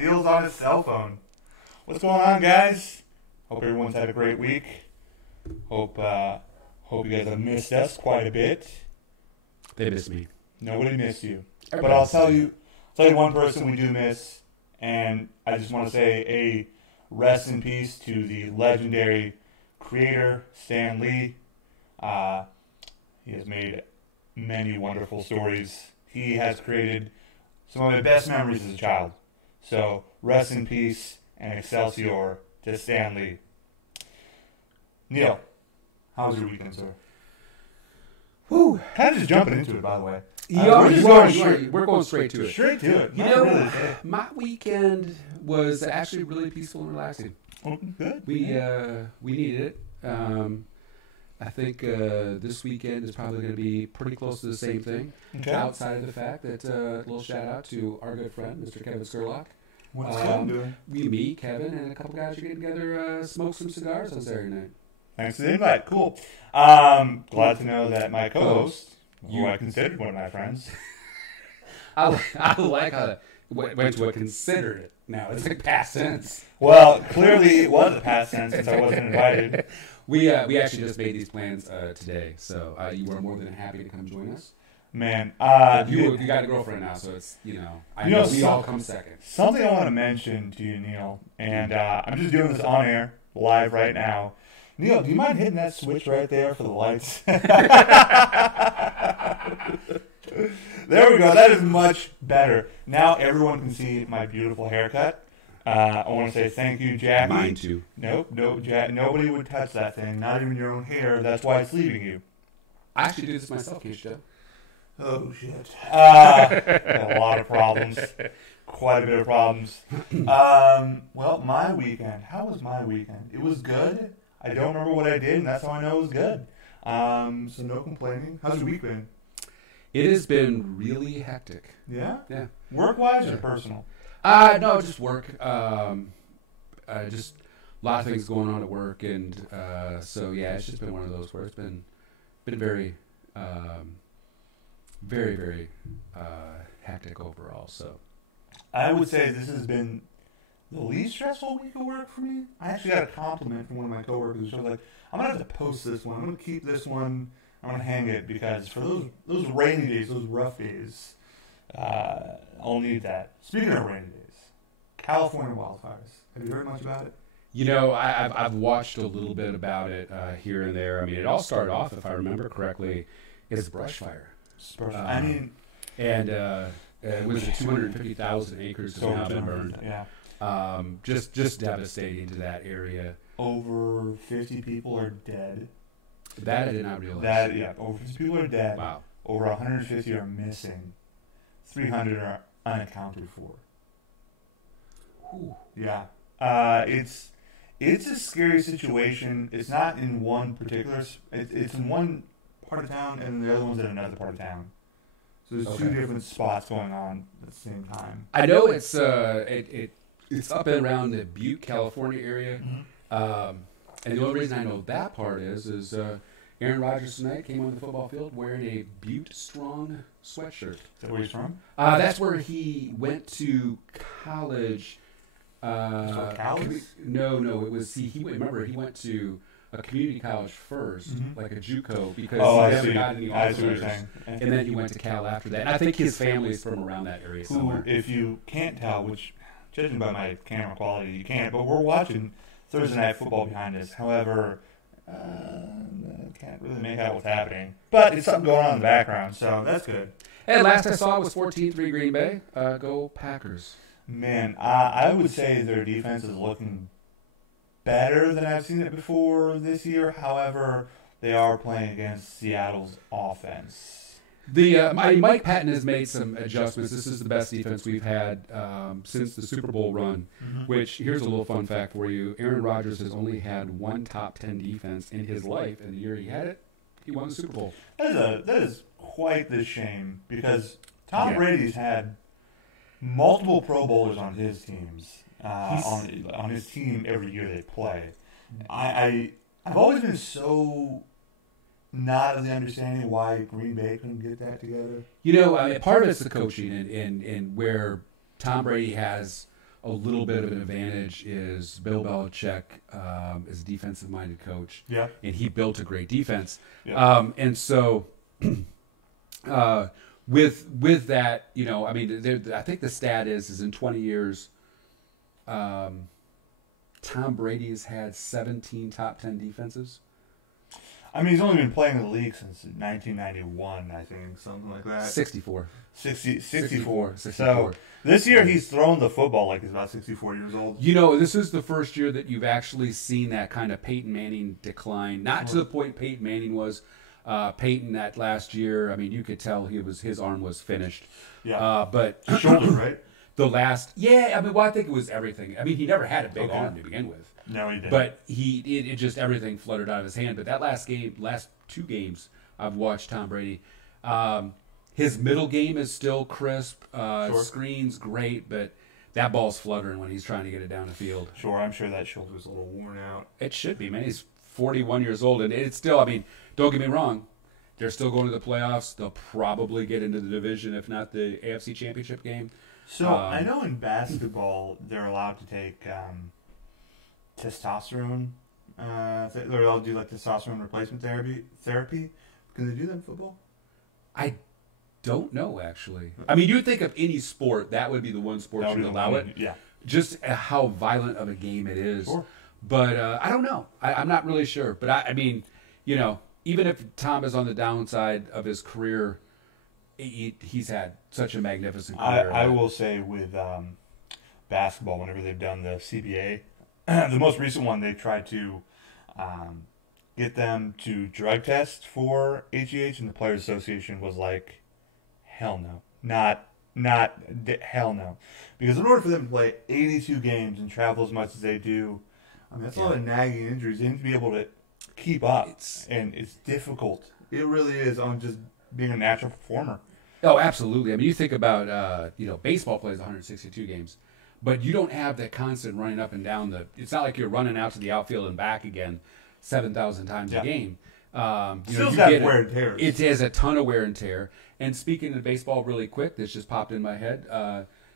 Neil's on his cell phone. What's going on, guys? Hope everyone's had a great week. Hope you guys have missed us quite a bit. They miss me. Nobody missed you. Everybody But I'll misses tell me. you one person we do miss, and I just want to say a rest in peace to the legendary creator, Stan Lee. He has made many wonderful stories. He has created some of my best memories as a child. So, rest in peace and Excelsior to Stan Lee. Neil, how was your weekend, sir? Whew. Kind of just jumping into it, by the way. We're going straight to it. Straight to it. You Not know, really. my weekend was actually really peaceful and relaxing. Oh, good. We needed it. I think this weekend is probably going to be pretty close to the same thing. Okay. Outside of the fact that a little shout out to our good friend, Mr. Kevin Skurlock. What's Kevin doing? Me, Kevin, and a couple guys are getting together, smoke some cigars on Saturday night. Thanks for the invite. Cool. Glad to know that my co-host, who I considered one of my friends. I like how that went to a considered it. Now it's like past tense. Well, clearly it was a past tense since I wasn't invited. We actually just made these plans today, so you are more than happy to come join us. Man, you got a girlfriend now, so it's I know we all come second. Something I want to mention to you, Neil, and I'm just doing this on air, live right now. Neil, do you mind hitting that switch right there for the lights? There we go. That is much better. Now everyone can see my beautiful haircut. I want to say thank you, Jackie. Mine too. Nope, Jack. Nobody would touch that thing. Not even your own hair. That's why it's leaving you. I actually do this myself, Keisha. Oh, shit. A lot of problems. Quite a bit of problems. Well, my weekend. How was my weekend? It was good. I don't remember what I did, and that's how I know it was good. So no complaining. How's your week been? It has been really hectic. Yeah? Yeah. Work-wise or personal? No, just work. Just a lot of things going on at work, and so yeah, it's just been one of those where it's been very, very, very hectic overall. So I would say this has been the least stressful week of work for me. I actually got a compliment from one of my coworkers. She was like, "I'm gonna have to post this one. I'm gonna keep this one. I'm gonna hang it because for those rainy days, those rough days, I'll need that." Speaking of rainy days, California wildfires. Have you heard much about it? I've watched a little bit about it here and there. I mean, it all started off, if I remember correctly, as a brush fire. I mean, and it was 250,000 acres has now been burned. Yeah. Just devastating to that area. Over 50 people are dead. That I did not realize. Over 50 people are dead. Wow. Over 150 are missing. 300 are unaccounted for. Whew. Yeah. It's a scary situation. It's not in one particular. It's in one part of town, and the other one's in another part of town. So there's two different spots going on at the same time. I know it's it's up and around the Butte, California area. Mm-hmm. And the only reason I know that part is Aaron Rodgers tonight came on the football field wearing a Butte Strong sweatshirt. Is that where he's from? That's where he went to college. College? No, it was he went to a community college first, like a JUCO, because he never got any offers. And then he went to Cal after that. And I think his family is from around that area somewhere. If you can't tell, which judging by my camera quality, you can't, but we're watching Thursday Night Football behind us. However, can't really make out what's happening. But it's something going on in the background, so that's good. And last I saw was 14-3 Green Bay. Go Packers. Man, I would say their defense is looking better than I've seen it before this year. However, they are playing against Seattle's offense. Mike Patton has made some adjustments. This is the best defense we've had since the Super Bowl run, which, here's a little fun fact for you. Aaron Rodgers has only had one top 10 defense in his life, and the year he had it, he won the Super Bowl. That is quite the shame, because Tom Brady's had multiple Pro Bowlers on his teams, on his team every year they play. I've always been so not of the understanding why Green Bay couldn't get that together. Part of it's the coaching and where Tom Brady has a little bit of an advantage is Bill Belichick is a defensive-minded coach, and he built a great defense. And so with that, I mean, I think the stat is in 20 years, Tom Brady has had 17 top 10 defenses. I mean, he's only been playing in the league since 1991, I think, something like that. 64. 64. So this year he's thrown the football like he's about 64 years old. This is the first year that you've actually seen that kind of Peyton Manning decline. Not to the point Peyton Manning was. Peyton that last year, I mean, you could tell his arm was finished. But shoulder, right? I think it was everything. I mean, he never had a big arm to begin with. No, he didn't. But it just everything fluttered out of his hand. But that last 2 games I've watched Tom Brady. His middle game is still crisp. Screens great, but that ball's fluttering when he's trying to get it down the field. Sure, I'm sure that shoulder's a little worn out. It should be, man. He's 41 years old, and it's still. I mean, don't get me wrong. They're still going to the playoffs. They'll probably get into the division, if not the AFC Championship game. So I know in basketball they're allowed to take testosterone. They'll do like testosterone replacement therapy. Can they do that in football? I don't know, actually. I mean, you would think of any sport, that would be the one sport you'd allow it. Yeah. Just how violent of a game it is. Sure. But I don't know. I'm not really sure. But I mean, even if Tom is on the downside of his career, he's had such a magnificent career. I will say with basketball, whenever they've done the CBA, the most recent one, they tried to get them to drug test for HGH, and the Players Association was like, hell no. Hell no. Because in order for them to play 82 games and travel as much as they do, I mean, that's a lot of nagging injuries. They need to be able to keep up, and it's difficult. It really is on just being a natural performer. Oh, absolutely. I mean, you think about, baseball plays 162 games, but you don't have that constant running up and down. It's not like you're running out to the outfield and back again 7,000 times a game. Still has wear and tear. It has a ton of wear and tear. And speaking of baseball really quick, this just popped in my head.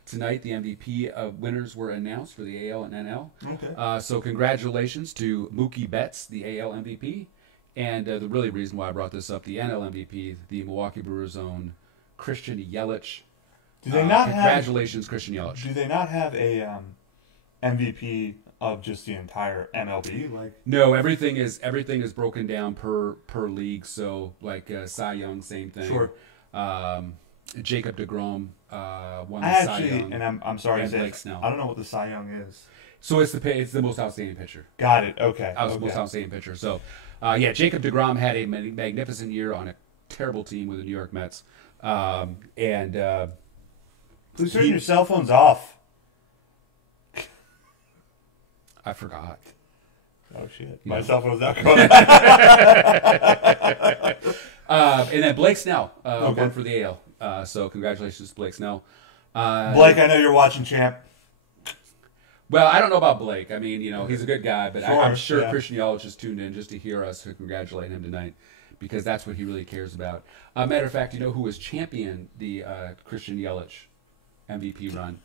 Tonight, the MVP winners were announced for the AL and NL. Okay. So congratulations to Mookie Betts, the AL MVP. And the really reason why I brought this up, the NL MVP, the Milwaukee Brewers' own Christian Yelich. Do they not congratulations, Christian Yelich. Do they not have a MVP of just the entire MLB? No, everything is broken down per league. So Cy Young, same thing. Sure. Jacob DeGrom won the Cy Young. And I'm sorry to say, Blake Snell. I don't know what the Cy Young is. So it's the most outstanding pitcher. Got it. Okay. Most outstanding pitcher. So, Jacob DeGrom had a magnificent year on a terrible team with the New York Mets. Please turn your cell phones off. I forgot. Oh, shit. My cell phone's not going. And then Blake Snell won for the AL. So congratulations to Blake Snell. Blake, I know you're watching, champ. Well, I don't know about Blake. I mean, he's a good guy, but I'm sure yeah. Christian Yelich is tuned in just to hear us congratulate him tonight, because that's what he really cares about. Matter of fact, you know who was champion the Christian Yelich MVP run?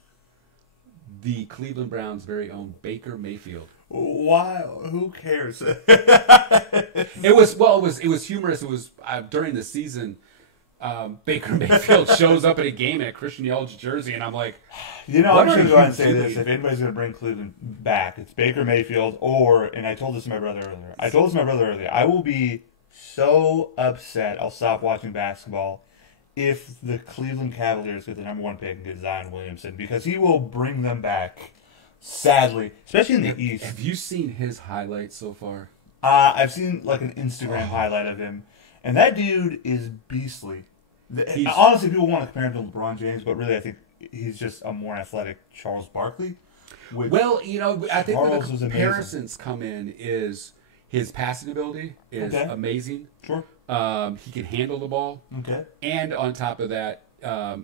The Cleveland Browns' very own Baker Mayfield. Why? Who cares? It was humorous. It was during the season. Baker Mayfield shows up at a game in a Christian Yelich jersey, and I'm like, I'm going to go ahead and say this. If anybody's going to bring Cleveland back, it's Baker Mayfield, and I told this to my brother earlier. I will be so upset I'll stop watching basketball if the Cleveland Cavaliers get the number 1 pick and get Zion Williamson, because he will bring them back, sadly, especially in the East. Have you seen his highlights so far? I've seen an Instagram highlight of him, and that dude is beastly. Honestly, people want to compare him to LeBron James, but really I think he's just a more athletic Charles Barkley. I think where the comparisons come in is his passing ability is amazing. Sure. He can handle the ball. Okay. And on top of that, I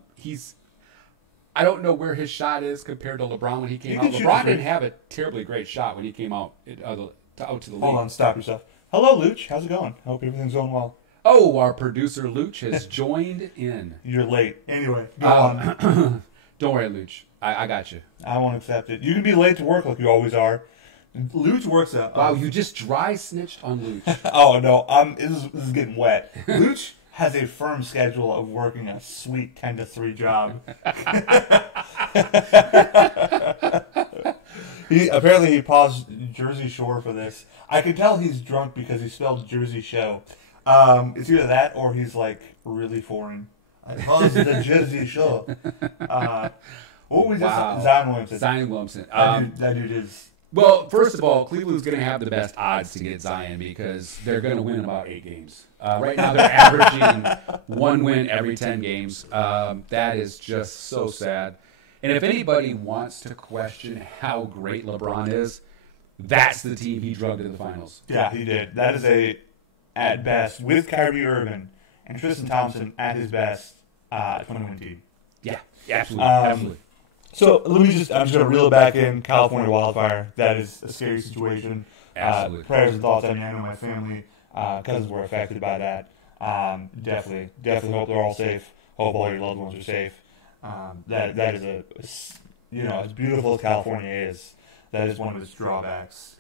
don't know where his shot is compared to LeBron when he came out. LeBron didn't have a terribly great shot when he came out to the league. Hold on, stop yourself. Hello, Luch. How's it going? I hope everything's going well. Oh, our producer Luch has joined in. You're late. Anyway, go on. Don't worry, Luch. I got you. I won't accept it. You can be late to work like you always are. Luch works out. Wow, you just dry snitched on Luch. Oh no, this is getting wet. Luch has a firm schedule of working a sweet 10 to 3 job. He paused Jersey Shore for this. I can tell he's drunk because he spelled Jersey Show. It's either that or he's like really foreign. I paused the Jersey Shore. What was Wow. this? Zion Williamson. Zion Williamson. That dude is. Well, first of all, Cleveland's going to have the best odds to get Zion because they're going to win about 8 games. Right now, they're averaging 1 win every 10 games. That is just so sad. And if anybody wants to question how great LeBron is, that's the team he drugged to the finals. Yeah, he did. That is at best, with Kyrie Irving and Tristan Thompson at his best, 20-win team. Yeah, absolutely. So I'm just going to reel it back in. California wildfire. That is a scary situation. Absolutely. Prayers and thoughts. I know my family, cousins were affected by that. Definitely hope they're all safe. Hope all your loved ones are safe. That is as beautiful as California is, that is one of its drawbacks.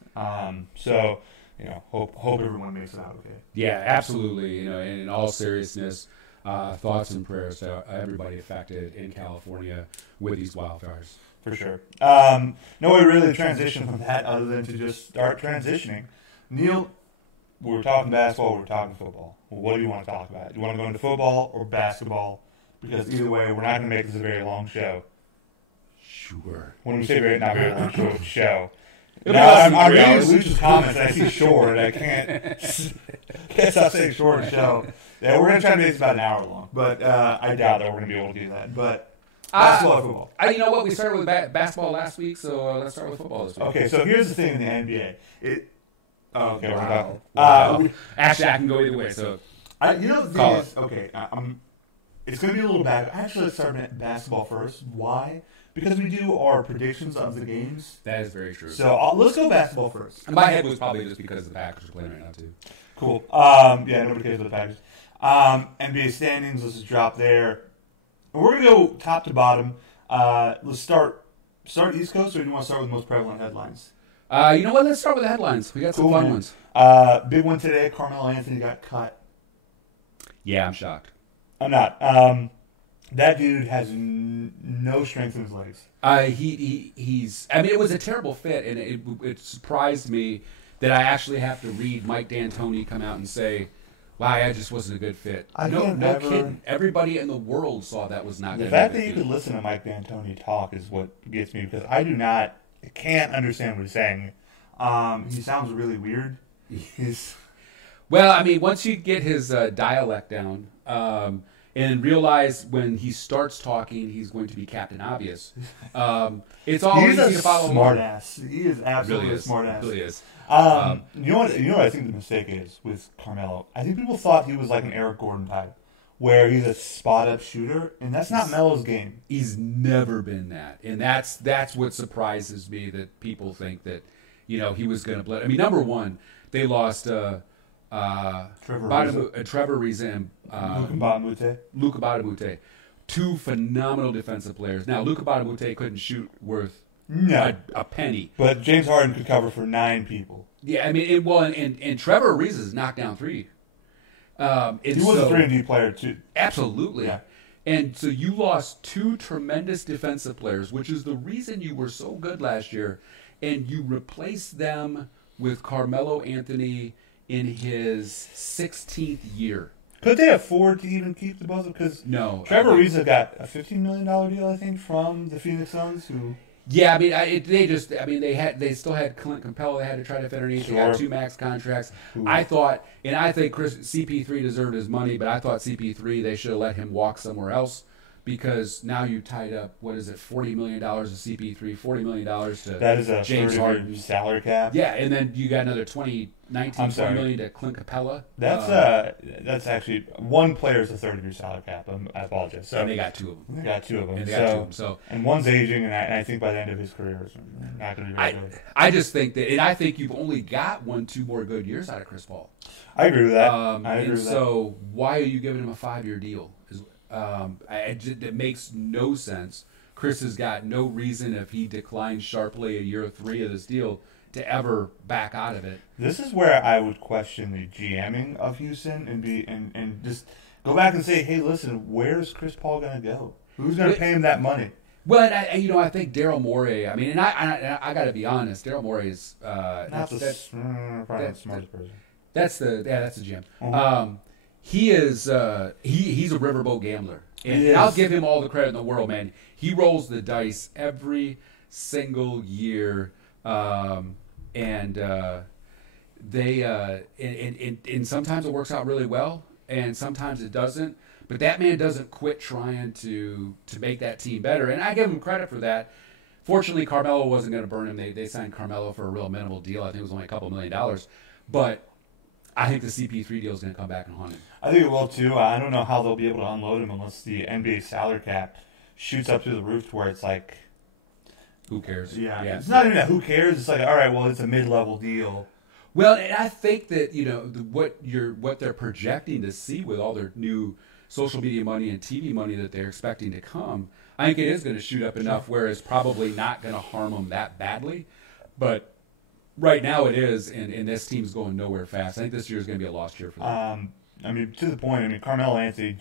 So hope everyone makes it out okay. Yeah, absolutely. And in all seriousness, thoughts and prayers to everybody affected in California with these wildfires. For sure. No way really to transition from that other than to just start transitioning. Neil, we're talking basketball, we're talking football. Well, what do you want to talk about? Do you want to go into football or basketball? Because either way, we're not going to make this a very long show. Sure. When we say not very long show. It'll I'm be reading hours. Luch's comments. I see short. I can't stop saying short show. Yeah, we're going to try to make this about an hour long. But I doubt that we're going to be able to do that. But basketball or football? You know what? We started with basketball last week, so let's start with football this week. Okay, so here's the thing in the NBA. Okay, wow. Actually, I can go either way. So, the thing is, okay, it's going to be a little bad. Actually, let's start with basketball first. Why? Because we do our predictions of the games. That is very true. So let's go basketball first. My head was probably just because the Packers are playing right now, too. Cool. Yeah, nobody cares about the Packers. NBA standings, let's just drop there. We're going to go top to bottom. Let's start East Coast, or do you want to start with the most prevalent headlines? You know what? Let's start with the headlines. We got some fun ones. Big one today, Carmelo Anthony got cut. Yeah, I'm shocked. I'm not. That dude has no strength in his legs. He's. I mean, it was a terrible fit, and it surprised me that I actually have to read Mike D'Antoni come out and say, "Wow, I just wasn't a good fit." No kidding. Everybody in the world saw that was not. The fact that you could listen to Mike D'Antoni talk is what gets me, because I can't understand what he's saying. He sounds really weird. Well, I mean, once you get his dialect down, and realize when he starts talking, he's going to be Captain Obvious. It's all easy to follow. Smart ass. He is absolutely a smart ass. Really is. You know what I think the mistake is with Carmelo? I think people thought he was like an Eric Gordon type, where he's a spot-up shooter, and that's not Melo's game. He's never been that, and that's what surprises me, that people think that he was going to play. I mean, number one, they lost Trevor Ariza and Luka Badamute, 2 phenomenal defensive players. Now, Luka Badamute couldn't shoot worth a penny, but James Harden could cover for 9 people. Yeah, I mean, and Trevor Ariza's knocked down 3. He was a 3-and-D player too. Absolutely. Yeah. And so you lost 2 tremendous defensive players, which is the reason you were so good last year, and you replaced them with Carmelo Anthony in his 16th year. Could they afford to even keep the both? Because Trevor Ariza got a $15 million deal, I think, from the Phoenix Suns, who. Yeah, I mean, they still had Clint Capella they had to try to fit underneath. Sure. They had 2 max contracts. Ooh. I think CP3 deserved his money, but I thought CP3 they should have let him walk somewhere else, because now you tied up, $40 million to CP3, $40 million to that is a James Harden salary cap. Yeah, and then you got another $20 million to Clint Capella. That's actually one player's a third of your salary cap. I apologize. So, and they got 2 of them. They got 2 of them. And one's aging, and I think by the end of his career, it's not going to be very good. I just think that, and I think you've only got 2 more good years out of Chris Paul. I agree with that. So why are you giving him a 5-year deal? It makes no sense. Chris has got no reason, if he declines sharply a year 3 of this deal, to ever back out of it. This is where I would question the GMing of Houston and just go back and say, hey, listen, where's Chris Paul going to go? Who's going to pay him that money? Well, I think Daryl Morey. I mean, and I got to be honest. Daryl Morey is Probably the smartest person. That's the GM. Mm-hmm. He is he's a riverboat gambler, and I'll give him all the credit in the world, man. He rolls the dice every single year, and sometimes it works out really well, and sometimes it doesn't. But that man doesn't quit trying to make that team better, and I give him credit for that. Fortunately, Carmelo wasn't going to burn him. They signed Carmelo for a real minimal deal. I think it was only a couple $1 million. But I think the CP3 deal is going to come back and haunt him. I think it will, too. I don't know how they'll be able to unload him unless the NBA salary cap shoots up through the roof to where it's like... Who cares? Yeah. It's not even that who cares. It's like, all right, well, it's a mid-level deal. Well, and I think that, what they're projecting to see with all their new social media money and TV money that they're expecting to come, I think it is going to shoot up enough where it's probably not going to harm them that badly. But right now it is, and this team's going nowhere fast. I think this year is going to be a lost year for them. To the point, Carmelo Anthony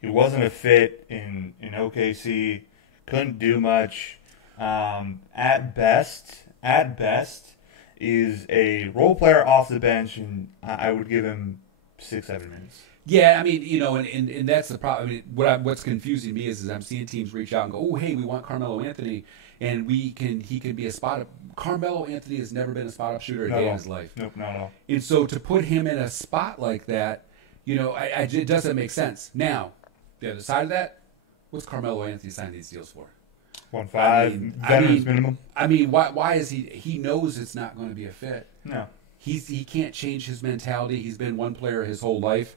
he wasn't a fit in OKC, couldn't do much. At best, is a role player off the bench, and I would give him 6-7 minutes. Yeah, and that's the problem. What's confusing me is I'm seeing teams reach out and go, oh, hey, we want Carmelo Anthony, and he can be a spot up. Carmelo Anthony has never been a spot up shooter a day in his life. Nope, not at all. And so to put him in a spot like that, it doesn't make sense. Now, the other side of that, what's Carmelo Anthony signing these deals for? 1.5 veterans minimum. Why is he knows it's not going to be a fit. No. He can't change his mentality. He's been one player his whole life.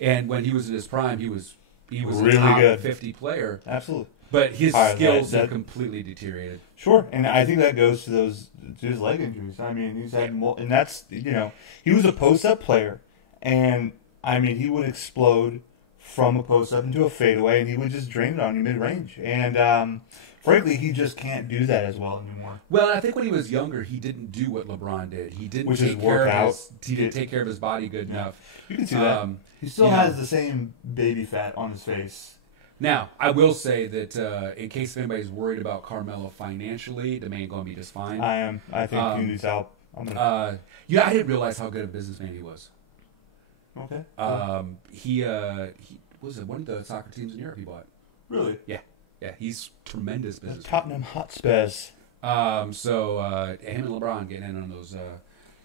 And when he was in his prime, he was really a top good 50 player. Absolutely. But his skills have completely deteriorated. Sure, and I think that goes to his leg injuries. He's had and that's he was a post-up player, and he would explode from a post-up into a fadeaway, and he would just drain it on you mid-range. And frankly, he just can't do that as well anymore. Well, I think when he was younger, he didn't do what LeBron did. He didn't take care of his body good enough. You can see that. He still has the same baby fat on his face. Now, I will say that in case anybody's worried about Carmelo financially, the man going to be just fine. I am. I think he needs help. I didn't realize how good a businessman he was. Okay. He was one of the soccer teams in Europe he bought. Really? Yeah, he's tremendous businessman. Tottenham Hotspurs. So him and LeBron getting in on those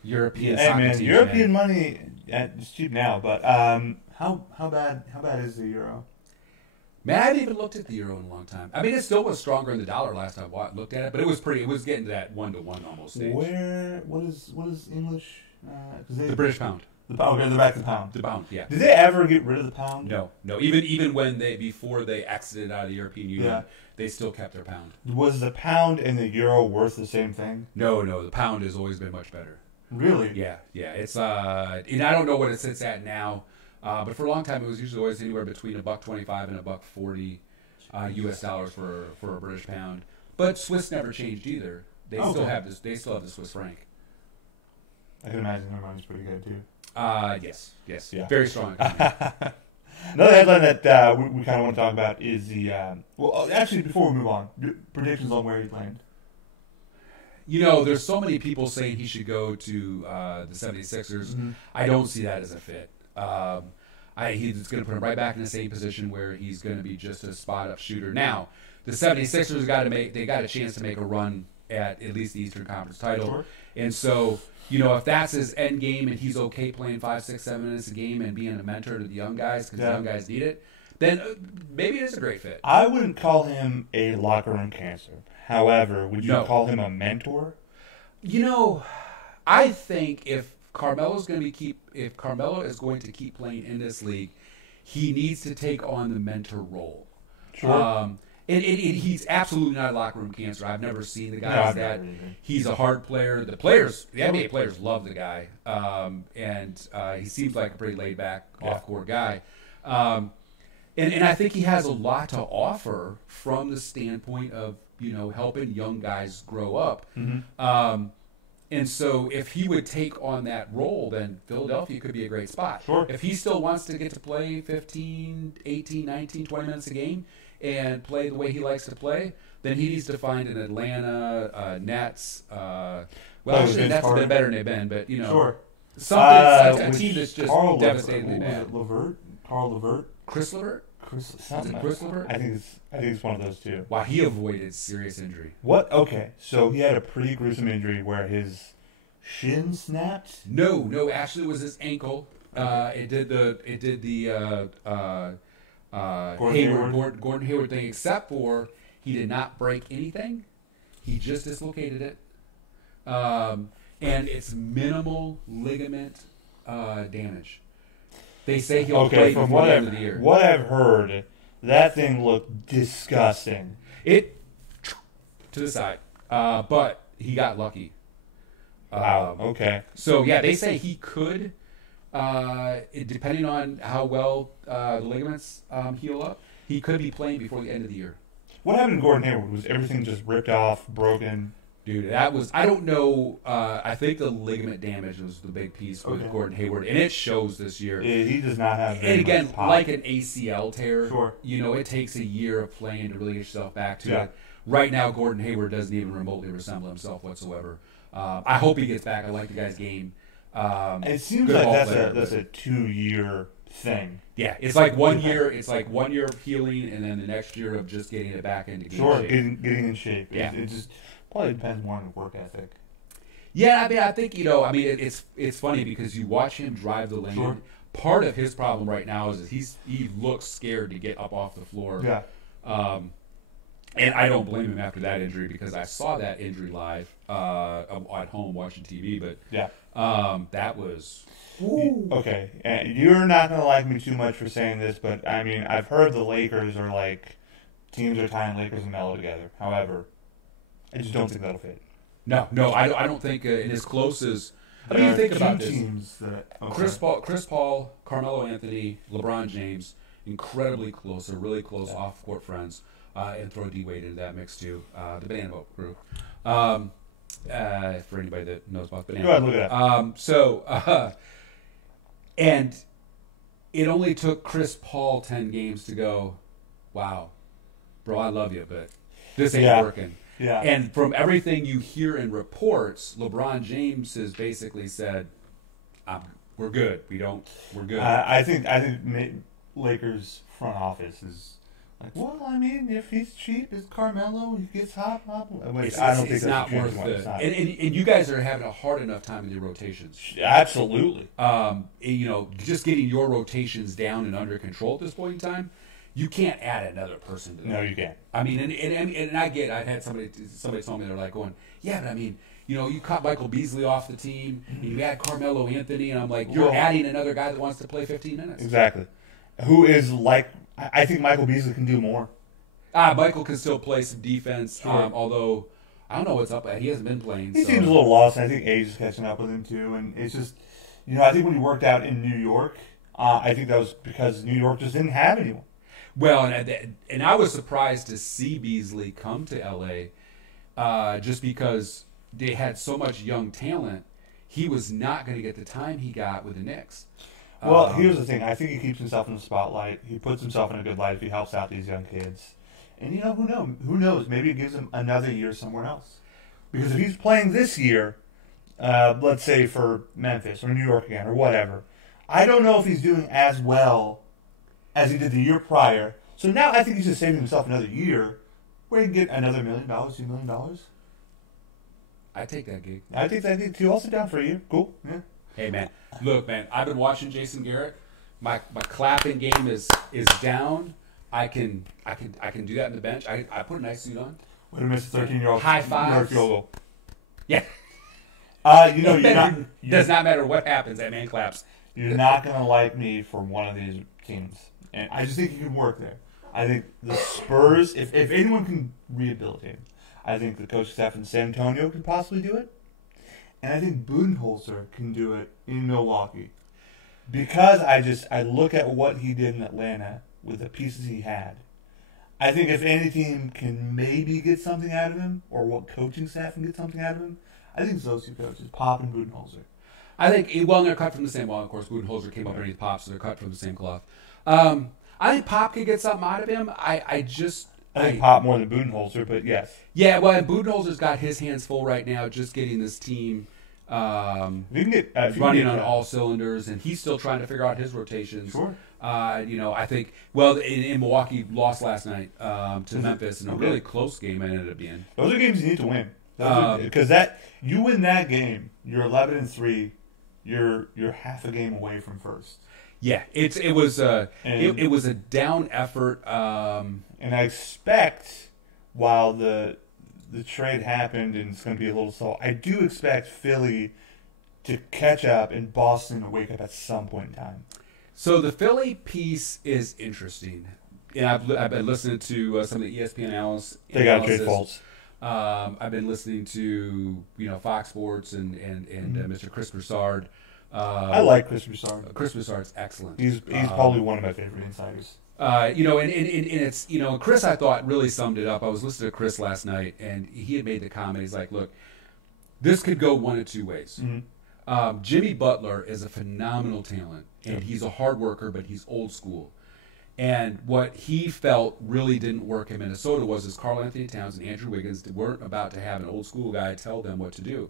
European soccer teams. European money it's cheap now, but how bad is the euro? Man, I haven't even looked at the euro in a long time. It still was stronger than the dollar last time I looked at it, but it was getting to that 1-to-1 almost stage. What is English? The British pound. The pound. Okay, they're back to the pound. The pound, yeah. Did they ever get rid of the pound? No. Even when before they exited out of the European Union, they still kept their pound. Was the pound and the euro worth the same thing? No. The pound has always been much better. Really? Yeah. It's and I don't know what it sits at now. But for a long time, it was usually always anywhere between $1.25 and $1.40 U.S. dollars for a British pound. But Swiss never changed either. They still have this. They still have the Swiss franc. I can imagine their money's pretty good too. Yes, yeah. Very strong. Another headline that we kind of want to talk about is the actually before we move on, predictions on where he planned. There's so many people saying he should go to the 76ers. Mm-hmm. I don't see that as a fit. He's going to put him right back in the same position where he's going to be just a spot-up shooter. Now, the 76ers got a chance to make a run at least the Eastern Conference title. Sure. And so, if that's his end game and he's okay playing 5, 6, 7 minutes a game and being a mentor to the young guys because the young guys need it, then maybe it is a great fit. I wouldn't call him a locker room cancer. However, would you call him a mentor? I think if Carmelo is going to keep playing in this league, he needs to take on the mentor role. Sure. He's absolutely not a locker room cancer. I've never seen the guy as that. He's a hard player. The NBA players love the guy, and he seems like a pretty laid back, off-court guy. And I think he has a lot to offer from the standpoint of, helping young guys grow up. And so if he would take on that role, then Philadelphia could be a great spot. Sure. If he still wants to get to play 15, 18, 19, 20 minutes a game and play the way he likes to play, then he needs to find an Atlanta, Nets. Actually, Nets have been better than they've been, but, Sure. something, a team that's just devastatingly bad. Carl Levert? Chris Levert? Chris Levert? I think it's one of those two. Wow, he avoided serious injury. What? Okay, so he had a pretty gruesome injury where his shin snapped. No, actually it was his ankle. It did the Gordon Hayward thing, except for he did not break anything. He just dislocated it, and it's minimal ligament damage. They say he'll play before the end of the year. What I've heard, that thing looked disgusting. It to the side, but he got lucky. Wow. Okay. So yeah, they say he could, depending on how well the ligaments heal up, he could be playing before the end of the year. What happened to Gordon Hayward? Was everything just ripped off, broken? Dude, that was, I don't know, I think the ligament damage was the big piece with Gordon Hayward, and it shows this year. He does not have very And again, much pop. like an ACL tear, Sure. It takes a year of playing to really get yourself back to Yeah. it. Right now, Gordon Hayward doesn't even remotely resemble himself whatsoever. I hope he gets back. I like the guy's game. It seems like that's a 2-year thing. Yeah, it's like 1 year. It's like 1 year of healing, and then the next year of just getting it back into game shape. Getting in shape. Yeah. It just probably depends more on the work ethic. Yeah, I think it's funny because you watch him drive the lane. Sure. Part of his problem right now is that he looks scared to get up off the floor. Yeah. And I don't blame him after that injury because I saw that injury live at home watching TV. But yeah, that was. Okay, and you're not gonna like me too much for saying this, but I mean I've heard the Lakers are like teams are tying Lakers and Melo together. However, I just don't think that'll fit. No, I don't think in as close as. I mean, you think about this. Chris Paul, Carmelo Anthony, LeBron James, incredibly close. They're really close off-court friends. And throw D-Wade into that mix too. The Banana Boat crew. For anybody that knows about Banana Boat. Go ahead, look at that. And it only took Chris Paul 10 games to go, wow, bro, I love you, but this ain't working. Yeah. And from everything you hear in reports, LeBron James has basically said, we're good. We're good. I think Lakers front office is like, well, I mean, if he's cheap, is Carmelo, he gets hot. I don't think it's not worth it. And you guys are having a hard enough time with your rotations. Absolutely. Just getting your rotations down and under control at this point in time, you can't add another person to that. No, you can't. I mean, and I get, I've had somebody told me, they're like going, yeah, but I mean, you cut Michael Beasley off the team, and you add Carmelo Anthony, and I'm like, you're adding another guy that wants to play 15 minutes. Exactly. Who is like, I think Michael Beasley can do more. Michael can still play some defense, sure. Although I don't know what's up. He hasn't been playing. He seems a little lost. I think age is catching up with him too, and it's just, I think when he worked out in New York, I think that was because New York just didn't have anyone. Well, and I was surprised to see Beasley come to LA, just because they had so much young talent. He was not going to get the time he got with the Knicks. Well, here's the thing. I think he keeps himself in the spotlight. He puts himself in a good light if he helps out these young kids. And who knows? Maybe it gives him another year somewhere else. Because if he's playing this year, let's say for Memphis or New York again or whatever, I don't know if he's doing as well as he did the year prior. So now I think he's just saving himself another year where he can get another $1 million, $2 million. I'd take that gig. I take that gig too. I'll sit down for a year. Cool. Yeah. Hey man, look man, I've been watching Jason Garrett. My clapping game is down. I can do that in the bench. I put a nice suit on. Way to miss a 13-year-old high fives. field goal. Yeah. Does not matter what happens. That man claps. You're not gonna like me for one of these teams, and I just think you can work there. I think the Spurs, if anyone can rehabilitate him, I think the coaching staff in San Antonio could possibly do it. And I think Budenholzer can do it in Milwaukee. Because I look at what he did in Atlanta, with the pieces he had. I think if any team can maybe get something out of him, or what coaching staff can get something out of him, I think it's those two coaches, Pop and Budenholzer. I think, well, they're cut from the same, well, of course, Budenholzer came up underneath Pop, so they're cut from the same cloth. I think Pop could get something out of him. I think Pop more than Budenholzer, but yes. Yeah, well, Budenholzer's got his hands full right now, just getting this team running on all cylinders, and he's still trying to figure out his rotations. Sure. I think, well, in Milwaukee lost last night to Memphis in a really close game. It ended up being. Those are games you need to win, because you win that game, you're 11-3, you're half a game away from first. Yeah, it was a down effort. And I expect, while the trade happened and it's going to be a little slow, I do expect Philly to catch up and Boston to wake up at some point in time. So the Philly piece is interesting, and I've been listening to some of the ESPN analysts. They got trade faults. I've been listening to Fox Sports and Mr. Chris Broussard. I like Chris Broussard. Chris Broussard's excellent. He's probably one of my favorite insiders. And it's Chris, I thought, really summed it up. I was listening to Chris last night, and he had made the comment. He's like, "Look, this could go one of two ways. Mm-hmm. Jimmy Butler is a phenomenal talent, and he's a hard worker, but he's old school. And what he felt really didn't work in Minnesota was Karl Anthony Towns and Andrew Wiggins weren't about to have an old school guy tell them what to do.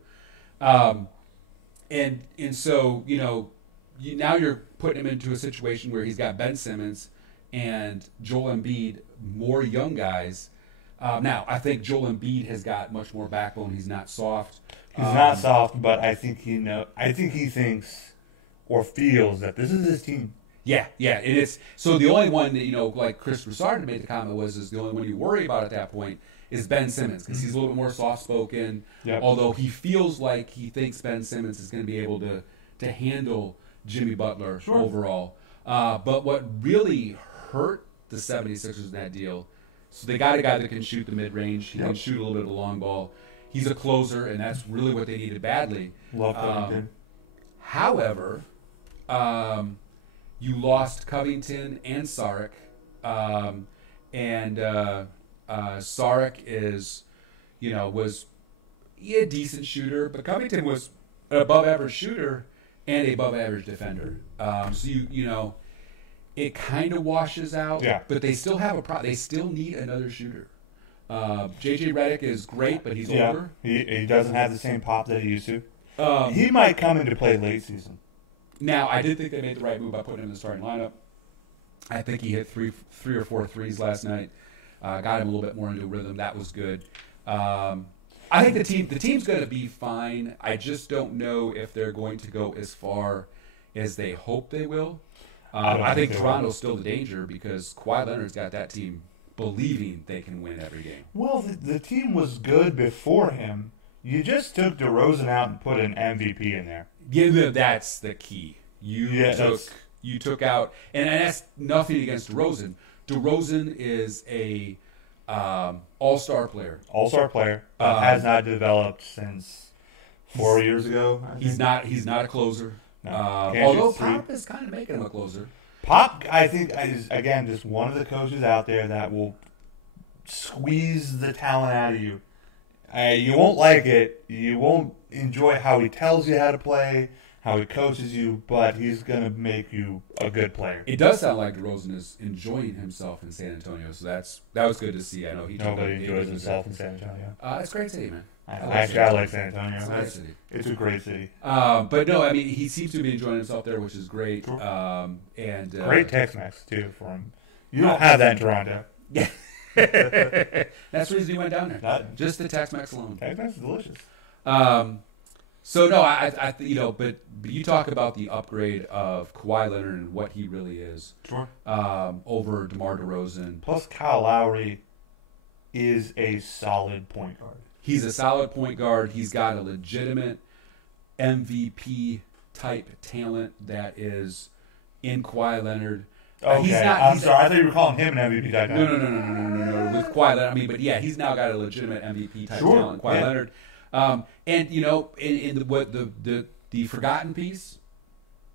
And so now you're putting him into a situation where he's got Ben Simmons and Joel Embiid, more young guys. Now, I think Joel Embiid has got much more backbone. He's not soft. He's not soft, but I think he thinks or feels that this is his team. Yeah, it is. So the only one that, like Chris Broussard made the comment is the only one you worry about at that point is Ben Simmons, because he's a little bit more soft-spoken, although he feels like he thinks Ben Simmons is going to be able to handle Jimmy Butler overall. But what really hurt the 76ers in that deal, so they got a guy that can shoot the mid-range. He can shoot a little bit of the long ball. He's a closer, and that's really what they needed badly. Love Covington. However, you lost Covington and Saric, Saric was a decent shooter, but Covington was an above-average shooter and a above-average defender. So it kind of washes out. Yeah. But they still have they still need another shooter. JJ Redick is great, but he's older. He doesn't have the same pop that he used to. He might come into play late season. Now, I did think they made the right move by putting him in the starting lineup. I think he hit three or four threes last night. Got him a little bit more into rhythm. That was good. I think the team's going to be fine. I just don't know if they're going to go as far as they hope they will. I think Toronto's still the danger because Kawhi Leonard's got that team believing they can win every game. Well, the team was good before him. You just took DeRozan out and put an MVP in there. Yeah, that's the key. You took out, and that's nothing against DeRozan. DeRozan is a all-star player. All-star player. Has not developed since 4 years ago. He's not a closer. No, although Pop is kind of making him a closer. Pop, I think, is, again, just one of the coaches out there that will squeeze the talent out of you. You won't like it. You won't enjoy how he tells you how to play, how he coaches you, but he's going to make you a good player. It does sound like DeRozan is enjoying himself in San Antonio, so that was good to see. I know nobody enjoys himself in San Antonio. It's a great city, man. I like San Antonio. It's a great city. It's a great city. But no, I mean, he seems to be enjoying himself there, which is great. Sure. And great Tex-Mex too for him. You don't have that in Toronto. Yeah. That's the reason he went down there. Just the Tex-Mex alone. Tex-Mex is delicious. So no, I but you talk about the upgrade of Kawhi Leonard and what he really is. Sure. Over DeMar DeRozan. Plus, Kyle Lowry is a solid point guard. He's a solid point guard. He's got a legitimate MVP type talent that is in Kawhi Leonard. Okay, I'm sorry. I thought you were calling him an MVP type. No. With Kawhi Leonard, I mean, but yeah, he's now got a legitimate MVP type talent. Kawhi Leonard, and in the forgotten piece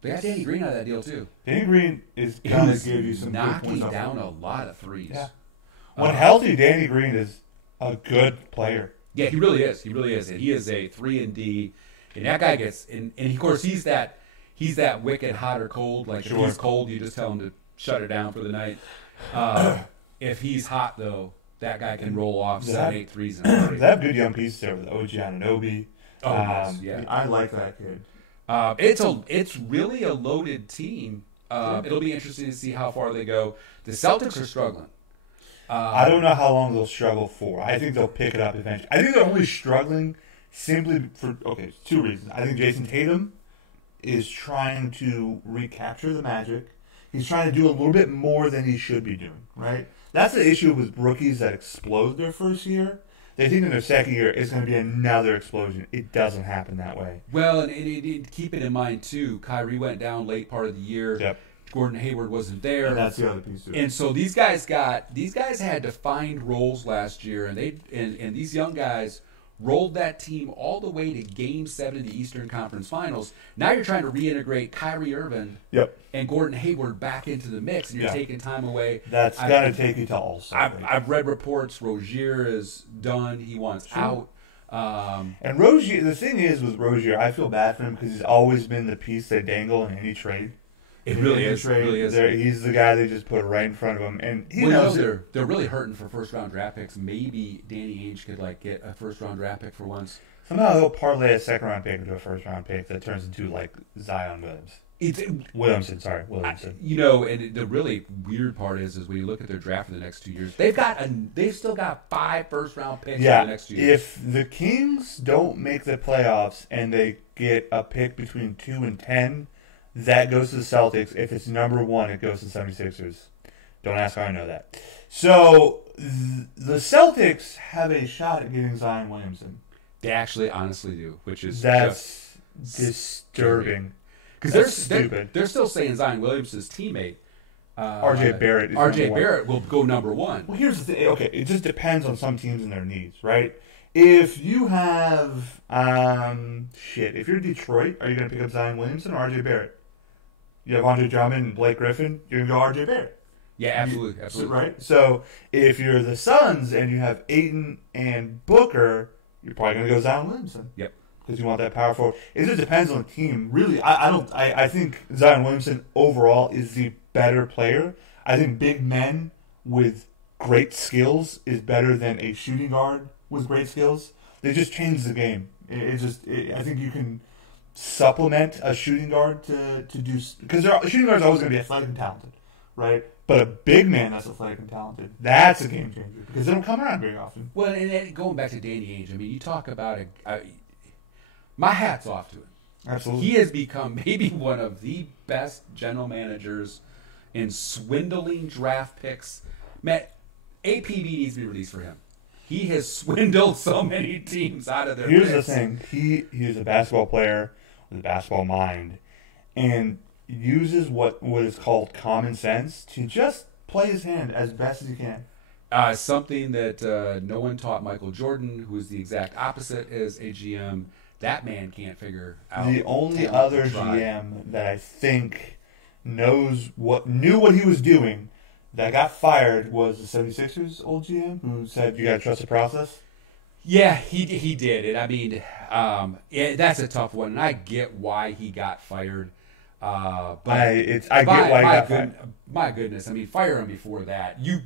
They got Danny Green out of that deal too. Danny Green is going to give you some good knocking points down a lot of threes. Yeah. When healthy, Danny Green is a good player. Yeah, he really is. He really is. And he is a 3-and-D. And that guy gets, and of course he's that wicked hot or cold. Like if he's cold, you just tell him to shut it down for the night. If he's hot though, that guy can roll off 7-8 threes in a night. They have good young pieces there with OG Anunoby. Yes, yeah. I like that kid. It's really a loaded team. It'll be interesting to see how far they go. The Celtics are struggling. I don't know how long they'll struggle for. I think they'll pick it up eventually. I think they're only struggling simply for two reasons. I think Jason Tatum is trying to recapture the magic. He's trying to do a little bit more than he should be doing, right? That's the issue with rookies that explode their first year. They think in their second year it's going to be another explosion. It doesn't happen that way. Well, and keep it in mind, too, Kyrie went down late part of the year. Yep. Gordon Hayward wasn't there. And that's the other piece of it. And so these guys had to find roles last year, and these young guys rolled that team all the way to Game 7 of the Eastern Conference Finals. Now you're trying to reintegrate Kyrie Irving and Gordon Hayward back into the mix, and you're taking time away. That's going to take you to All-Star. I've read reports Rozier is done. He wants out. And Rozier, the thing is with Rozier, I feel bad for him because he's always been the piece they dangle in any trade. It really is. He's the guy they just put right in front of him, and he knows they're really hurting for first round draft picks. Maybe Danny Ainge could get a first round draft pick for once. Somehow he'll parlay a second round pick into a first round pick that turns into Zion Williamson. Williamson. And the really weird part is when you look at their draft for the next 2 years, they've still got 5 first round picks for the next 2 years. If the Kings don't make the playoffs and they get a pick between 2 and 10. That goes to the Celtics. If it's number 1, it goes to the 76ers. Don't ask how I know that. So, the Celtics have a shot at getting Zion Williamson. They actually honestly do, which is That's disturbing. Because they're stupid. They're still saying Zion Williamson's teammate, RJ Barrett Barrett will go number 1. Well, here's the thing. Okay, it just depends on some teams and their needs, right? If you have, if you're Detroit, are you going to pick up Zion Williamson or RJ Barrett? You have Andre Drummond and Blake Griffin, you're going to go RJ Barrett. Yeah, absolutely. Right? So, if you're the Suns and you have Ayton and Booker, you're probably going to go Zion Williamson. Yep. Because you want that power forward. It just depends on the team. Really, I think Zion Williamson overall is the better player. I think big men with great skills is better than a shooting guard with great skills. They just changed the game. I think you can supplement a shooting guard to do, because a shooting guard is always going to be athletic and talented, right? But a big man that's athletic and talented, that's a game changer because they don't come around very often. Well, and going back to Danny Ainge, I mean, you talk about my hat's off to him. Absolutely, he has become maybe one of the best general managers in swindling draft picks. Man, APB needs to be released for him. He has swindled so many teams out of their picks. Here's the thing. He is a basketball player with a basketball mind and uses what is called common sense to just play his hand as best as he can. Something that no one taught Michael Jordan, who is the exact opposite as a GM. That man can't figure out. The only other GM that I think knew what he was doing that got fired was the 76ers old GM who said you got to trust the process. Yeah, he did. And I mean, that's a tough one. And I get why he got fired. But I get why he got fired. My goodness. I mean, fire him before that. You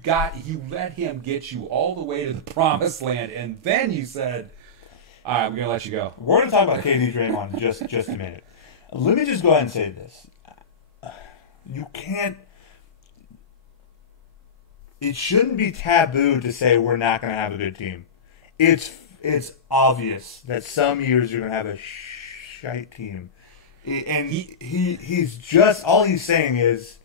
let him get you all the way to the promised land. And then you said, all right, I'm going to let you go. We're going to talk about KD Draymond just a minute. Let me just go ahead and say this. You can't. It shouldn't be taboo to say we're not going to have a good team. It's obvious that some years you're going to have a shite team. And he's just, all he's saying is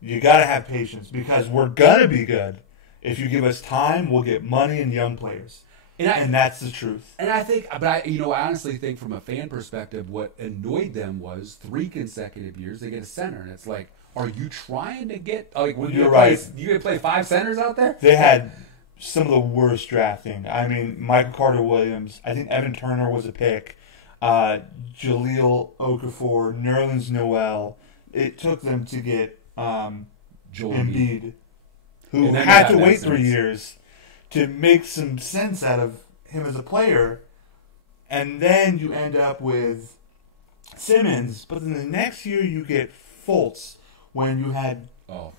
you got to have patience because we're going to be good. If you give us time, we'll get money and young players. And that's the truth. And I think, I honestly think from a fan perspective, what annoyed them was 3 consecutive years they get a center. And it's like, are you trying to get, when you're right. You going to play 5 centers out there? They had some of the worst drafting. I mean, Michael Carter-Williams. I think Evan Turner was a pick. Jahlil Okafor, Nerlens Noel. It took them to get Joel Embiid, who And then had that to made wait sense. 3 years to make some sense out of him as a player. And then you end up with Simmons, but then the next year you get Fultz when you had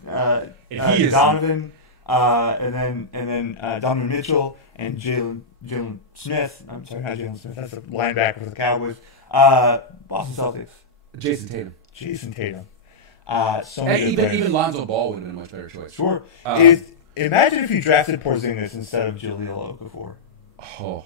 And he is Donovan, and then Donovan Mitchell and Jalen Smith. I'm sorry, not Jalen Smith. That's a linebacker for the Cowboys. Boston Celtics. Jason Tatum. Jason Tatum. So And many good players. even Lonzo Ball would have been a much better choice. Sure. Uh, Imagine if you drafted Porzingis instead of Jahlil Okafor. Oh,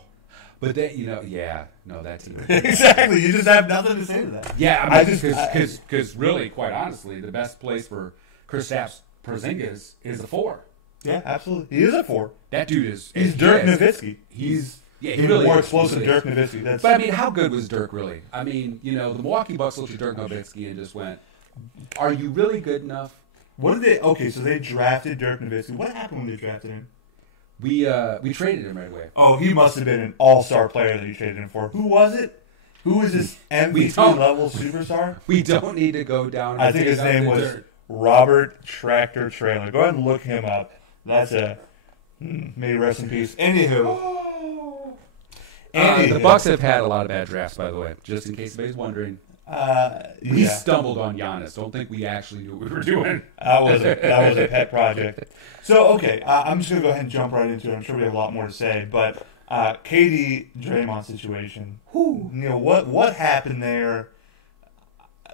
but then that team. Exactly. You just have nothing to say to that. Yeah, I mean, because really, quite honestly, the best place for Kristaps Porzingis is a 4. Yeah, absolutely. He is a 4. That dude is. He's Dirk Nowitzki. He's he even really more is. explosive He really Dirk Nowitzki. That's But I mean, how good was Dirk really? I mean, the Milwaukee Bucks looked at Dirk Nowitzki and just went, "Are you really good enough?" what did they? Okay, so they drafted Dirk Nowitzki. What happened when they drafted him? We traded him right away. Oh, he must have been an all-star player that you traded him for. Who was it? Who was this MVP level superstar? We don't need to go down. I think his name was Robert Tractor Trailer. Go ahead and look him up. That's may he rest in peace. Anywho. The Bucks have had a lot of bad drafts, by the way, just in case anybody's wondering. We stumbled on Giannis. Don't think we actually knew what we were doing. That was a pet project. So, okay, I'm just going to go ahead and jump right into it. I'm sure we have a lot more to say. But KD, Draymond situation. What happened there?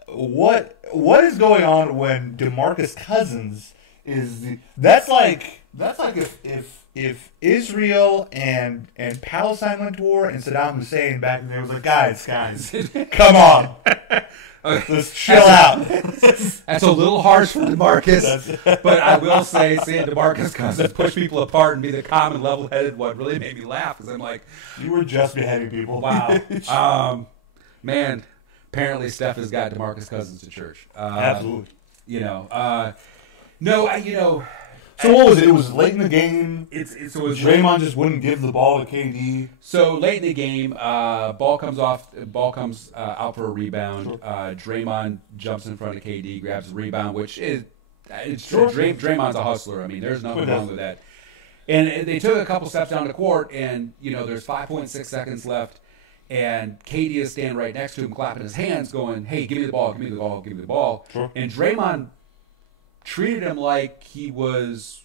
What is going on when DeMarcus Cousins is the... That's like if Israel and Palestine went to war and Saddam Hussein back in the day was like, guys, come on. Let's chill out. That's a little harsh for DeMarcus, but I will say seeing DeMarcus Cousins push people apart and be the calm and level-headed one really made me laugh because I'm like, you were just beheading people. Wow. Man, apparently Steph has got DeMarcus Cousins to church. Absolutely. So what was it? It was late in the game. It was Draymond just wouldn't give the ball to KD. So late in the game, ball comes out for a rebound. Sure. Draymond jumps in front of KD, grabs the rebound, which is Sure. Draymond's a hustler. I mean, there's nothing wrong with that. And they took a couple steps down the court, and there's 5.6 seconds left, and KD is standing right next to him, clapping his hands, going, "Hey, give me the ball, give me the ball, give me the ball." Sure. And Draymond treated him like he was,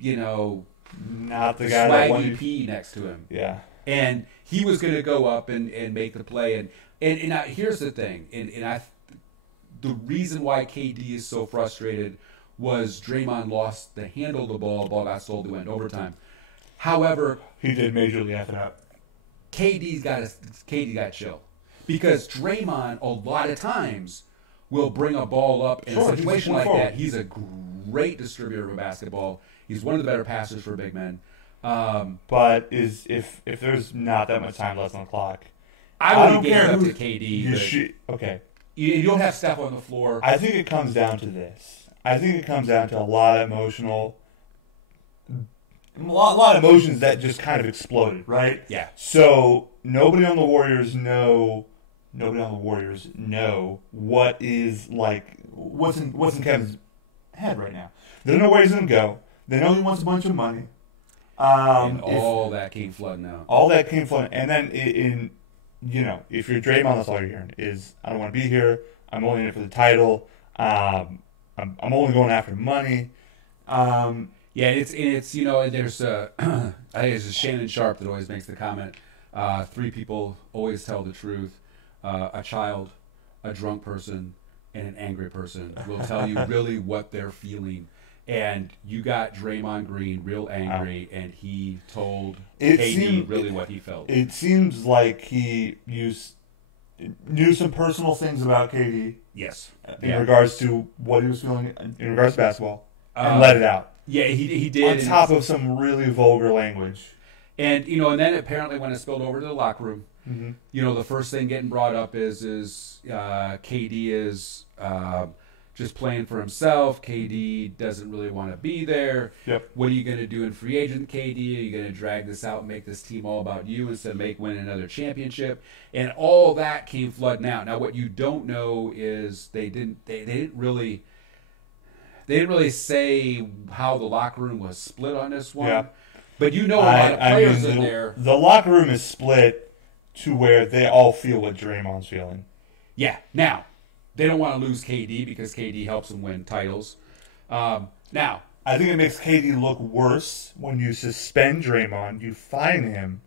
not the guy that Swaggy wanted. P next to him. Yeah. And he was going to go up and make the play. And here's the thing. The reason why KD is so frustrated was Draymond lost the handle of the ball got sold, they went overtime. However, He did majorly F it up. KD got to chill. Because Draymond, a lot of times, will bring a ball up in Sure, a situation he's a like forward. that. He's a great distributor of a basketball. He's one of the better passers for big men. But if there's not that much time left on the clock, I I would don't have care gave it up who- to KD. you but should. Okay. you don't have Steph on the floor. I think it comes down to this. I think it comes down to a lot of emotions that just kind of exploded, right? Yeah. So nobody on the Warriors know what is like what's in Kevin's head right now. They don't know where he's gonna go. They know he wants a bunch of money. And all that came flooding out. All that came from, and then if you're Draymond, that's all you're hearing is, I don't want to be here. I'm only in it for the title. I'm only going after money. Yeah, it's and there's I think it's Shannon Sharp that always makes the comment. 3 people always tell the truth. A child, a drunk person, and an angry person will tell you really what they're feeling. And you got Draymond Green real angry, and he told KD really what he felt. It seems like he knew some personal things about KD. Yes. In regards to what he was feeling in regards to basketball, and let it out. Yeah, he did. On top of some really vulgar language. And and then apparently when it spilled over to the locker room, Mm-hmm. the first thing getting brought up is KD is just playing for himself. KD doesn't really want to be there. Yep. What are you going to do in free agent, KD? Are you going to drag this out and make this team all about you instead of win another championship? And all that came flooding out. Now, what you don't know is they didn't really say how the locker room was split on this one. Yeah. But a lot of players in there. The locker room is split to where they all feel what Draymond's feeling. Yeah. Now, they don't want to lose KD because KD helps them win titles. Now, I think it makes KD look worse when you suspend Draymond, you fine him.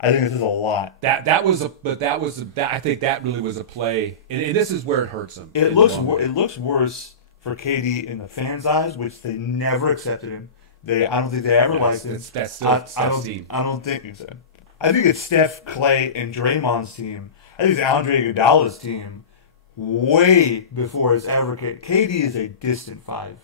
I think this is a lot. I think that really was a play, and this is where it hurts him. It looks worse for KD in the fans' eyes, which they never accepted him. I don't think they ever liked him. That's still Steph's team. I don't think so. I think it's Steph, Clay, and Draymond's team. I think it's Andre Iguodala's team. Way before it's ever KD is a distant five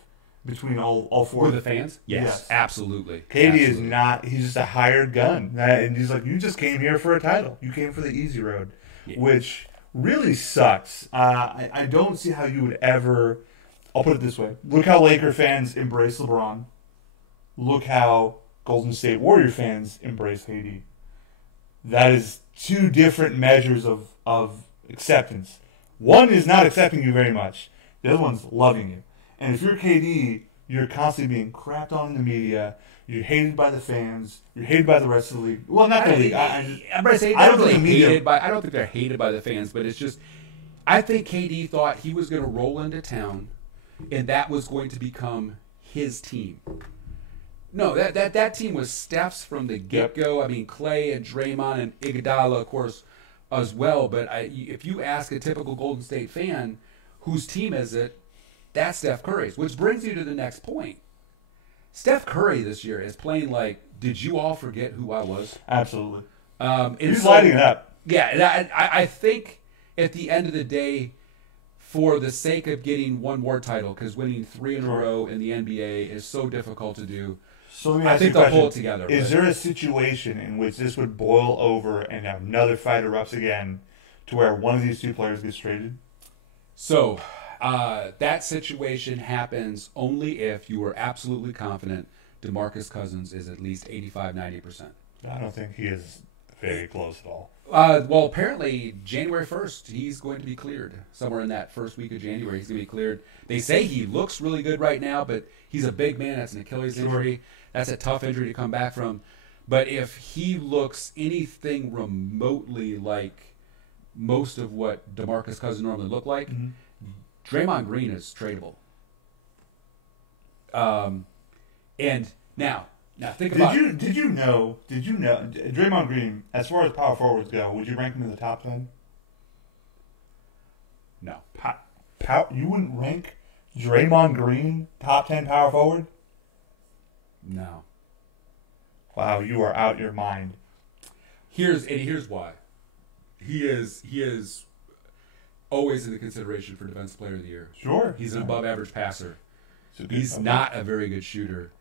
between all four. With the fans? Yes. Absolutely. KD is not. He's just a hired gun, and he's like, you just came here for a title. You came for the easy road, which really sucks. I don't see how you would ever. I'll put it this way: look how Laker fans embrace LeBron. Look how Golden State Warrior fans embrace KD. That is two different measures of acceptance. One is not accepting you very much. The other one's loving you. And if you're KD, you're constantly being crapped on in the media. You're hated by the fans. You're hated by the rest of the league. Well, not the league. I'm going to say I don't think they're hated by the fans, but it's just I think KD thought he was going to roll into town, and that was going to become his team. No, that team was Steph's from the get-go. Yep. I mean, Clay and Draymond and Iguodala, of course, as well. But if you ask a typical Golden State fan, whose team is it, that's Steph Curry's. Which brings you to the next point. Steph Curry this year is playing like, did you all forget who I was? Absolutely. He's lighting it up. Yeah, and I think at the end of the day, for the sake of getting one more title, because winning 3 in a row in the NBA is so difficult to do, so I think they'll pull it together. Is there a situation in which this would boil over and another fight erupts again to where one of these two players gets traded? So that situation happens only if you are absolutely confident DeMarcus Cousins is at least 85-90%. I don't think he is very close at all. Well, apparently January 1st, he's going to be cleared. Somewhere in that first week of January, he's going to be cleared. They say he looks really good right now, but he's a big man. That's an Achilles injury. That's a tough injury to come back from. But if he looks anything remotely like most of what DeMarcus Cousins normally look like, Draymond Green is tradable. And now think about it. Did you know Draymond Green, as far as power forwards go, would you rank him in the top 10? No. You wouldn't rank Draymond Green top 10 power forward? No. Wow, you are out your mind. Here's why. He is always in the consideration for Defensive Player of the Year. Sure. He's an above average passer. He's not a very good shooter.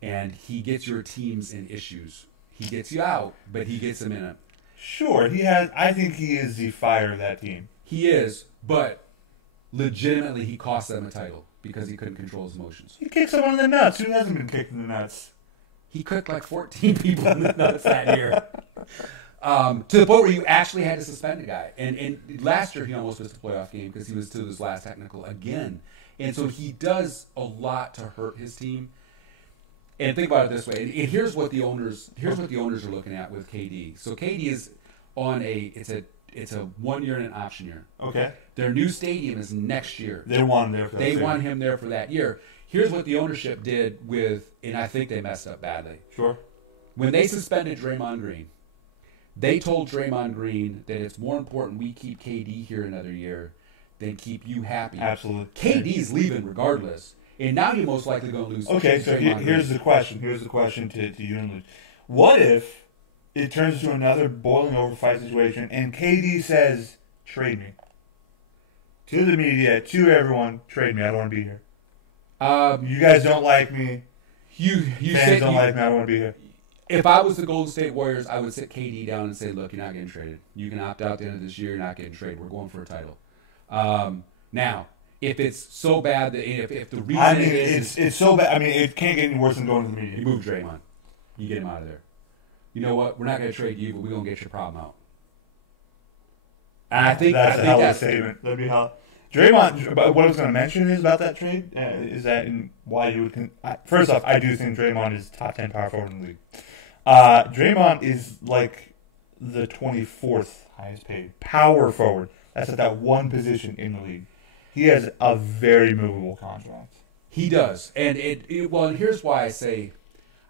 And he gets your teams in issues. He gets you out, but he gets them in it. Sure, I think he is the fire of that team. He is, but legitimately he cost them a title because he couldn't control his emotions. He kicked someone in the nuts. Who hasn't been kicked in the nuts? He kicked like 14 people in the nuts that year. To the point where you actually had to suspend a guy. And last year he almost missed the playoff game because he was to his last technical again. And so he does a lot to hurt his team. And think about it this way. And here's what the owners are looking at with KD. So KD is on it's a 1 year and an option year. Okay. Their new stadium is next year. They want him there for that year. Here's what the ownership did and I think they messed up badly. Sure. When they suspended Draymond Green, they told Draymond Green that it's more important we keep KD here another year than keep you happy. Absolutely. KD's leaving regardless. And now you're most likely going to lose. Okay, so here's the question. Here's the question to you and Luke. What if it turns into another boiling over fight situation and KD says, trade me? To the media, to everyone, trade me. I don't want to be here. You guys don't like me. Fans don't like me. I don't want to be here. If I was the Golden State Warriors, I would sit KD down and say, look, you're not getting traded. You can opt out at the end of this year. You're not getting traded. We're going for a title. Now, if it's so bad that if the reason I mean, it's so bad. I mean, it can't get any worse than going to the media. you move Draymond, you get him out of there. You know what? We're not going to trade you, but we're going to get your problem out. And I think that's a hell of a that's statement. That'd be hell. Draymond. What I was going to mention is about that trade is that why you would. First off, I do think Draymond is top 10 power forward in the league. Draymond is like the 24th highest paid power forward. That's at that one position in the league. He has a very movable contract. He does, and and here's why I say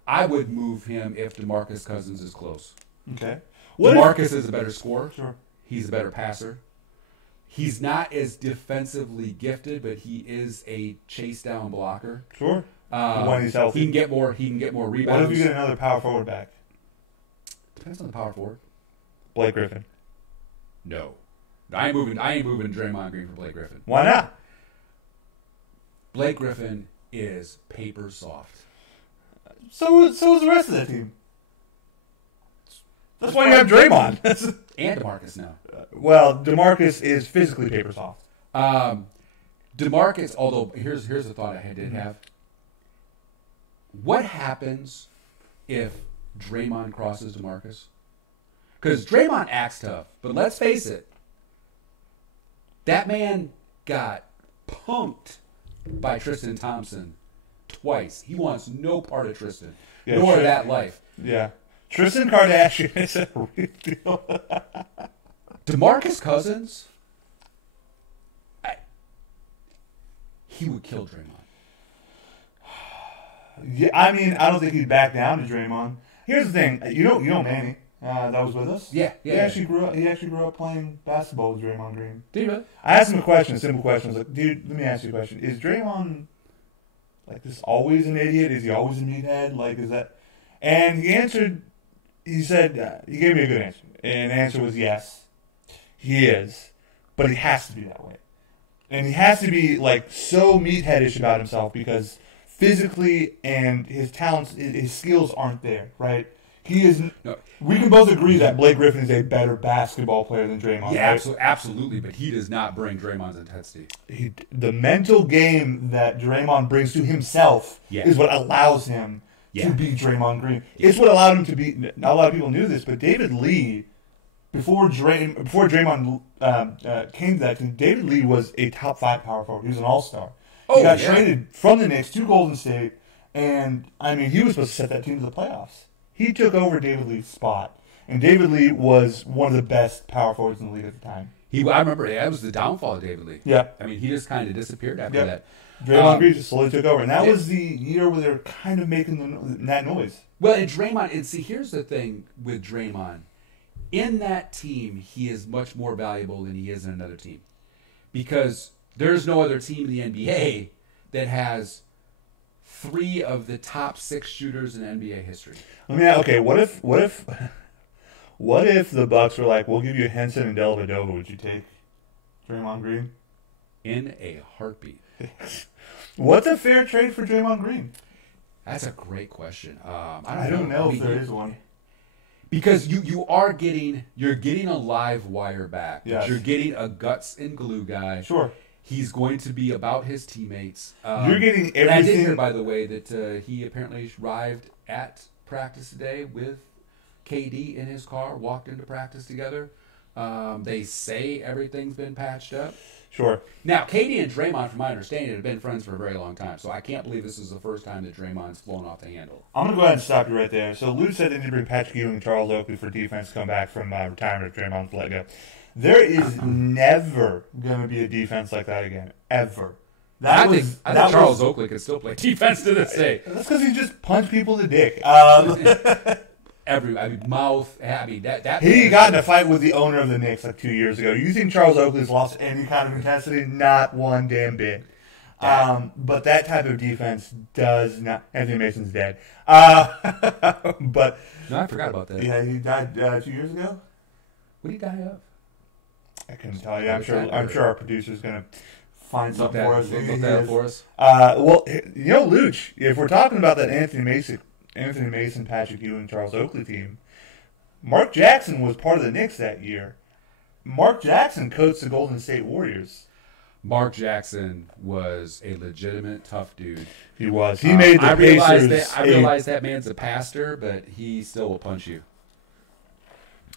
I would move him if DeMarcus Cousins is close. Okay. DeMarcus is a better scorer. Sure. He's a better passer. He's not as defensively gifted, but he is a chase down blocker. Sure. When he's healthy, he can get more. He can get more rebounds. What if you get another power forward back? Depends on the power forward. Blake Griffin. No, I ain't moving Draymond Green for Blake Griffin. Why not? Blake Griffin is paper soft. So is the rest of that team. That's why you have Draymond. And DeMarcus now. Well, DeMarcus is physically paper soft. DeMarcus, although here's the thought I did have. What happens if Draymond crosses DeMarcus? Because Draymond acts tough, but let's face it, that man got punked by Tristan Thompson twice. He wants no part of Tristan, nor of that life. Yeah. Tristan Kardashian is a real deal. DeMarcus Cousins, he would kill Draymond. Yeah, I mean, I don't think he'd back down to Draymond. Here's the thing, you know Manny, that was with us. Yeah. He actually grew up playing basketball with Draymond Green. Did you really? I asked him a simple question. I was like, dude, let me ask you a question. Is Draymond like this always an idiot? Is he always a meathead? Like, is that? And he answered. He said he gave me a good answer, and the answer was yes, he is, but he has to be that way, and he has to be like so meatheadish about himself because physically and his talents, his skills aren't there, right? He is. No. We can both agree that Blake Griffin is a better basketball player than Draymond. Yeah, right? absolutely, but he does not bring Draymond's intensity. The mental game that Draymond brings to himself is what allows him to be Draymond Green. It's what allowed him to be. Not a lot of people knew this, but David Lee, before Draymond came to that team, David Lee was a top 5 power forward. He was an all-star. He got traded from the Knicks to Golden State, and I mean, he was supposed to set that team to the playoffs. He took over David Lee's spot, and David Lee was one of the best power forwards in the league at the time. I remember that was the downfall of David Lee. Yeah, I mean, he just kind of disappeared after that. Draymond Green just slowly took over, and that was the year where they were kind of making that noise. Well, and Draymond, and see, here's the thing with Draymond. In that team, he is much more valuable than he is in another team. Because there's no other team in the NBA that has 3 of the top 6 shooters in NBA history. Okay, what if the Bucks were like, we'll give you Henson and Dellavedova, would you take Draymond Green? In a heartbeat. What's a fair trade for Draymond Green? That's a great question. I don't know if there is one. Because you're getting a live wire back. Yes. You're getting a guts and glue guy. Sure. He's going to be about his teammates. You're getting everything. And I did hear, by the way, that he apparently arrived at practice today with KD in his car, walked into practice together. They say everything's been patched up. Sure. Now, KD and Draymond, from my understanding, have been friends for a very long time, so I can't believe this is the first time that Draymond's flown off the handle. I'm going to go ahead and stop you right there. So, Lou said they need to bring Patrick Ewing and Charles Oakley for defense to come back from retirement if Draymond's let go. There is never going to be a defense like that again. Ever. I think Charles Oakley could still play defense to this day. That's because he just punched people in the dick. He got in a fight with the owner of the Knicks like 2 years ago. You think Charles Oakley's lost any kind of intensity? Not one damn bit. But that type of defense does not. Anthony Mason's dead. But no, I forgot about that. Yeah, he died 2 years ago. What did he die of? I couldn't tell you. I'm sure our producer's gonna find something for us. Look that up for us. Well, Luch, if we're talking about that Anthony Mason, Patrick Ewing, Charles Oakley team, Mark Jackson was part of the Knicks that year. Mark Jackson coached the Golden State Warriors. Mark Jackson was a legitimate tough dude. He was. He made the Pacers. I realize that man's a pastor, but he still will punch you.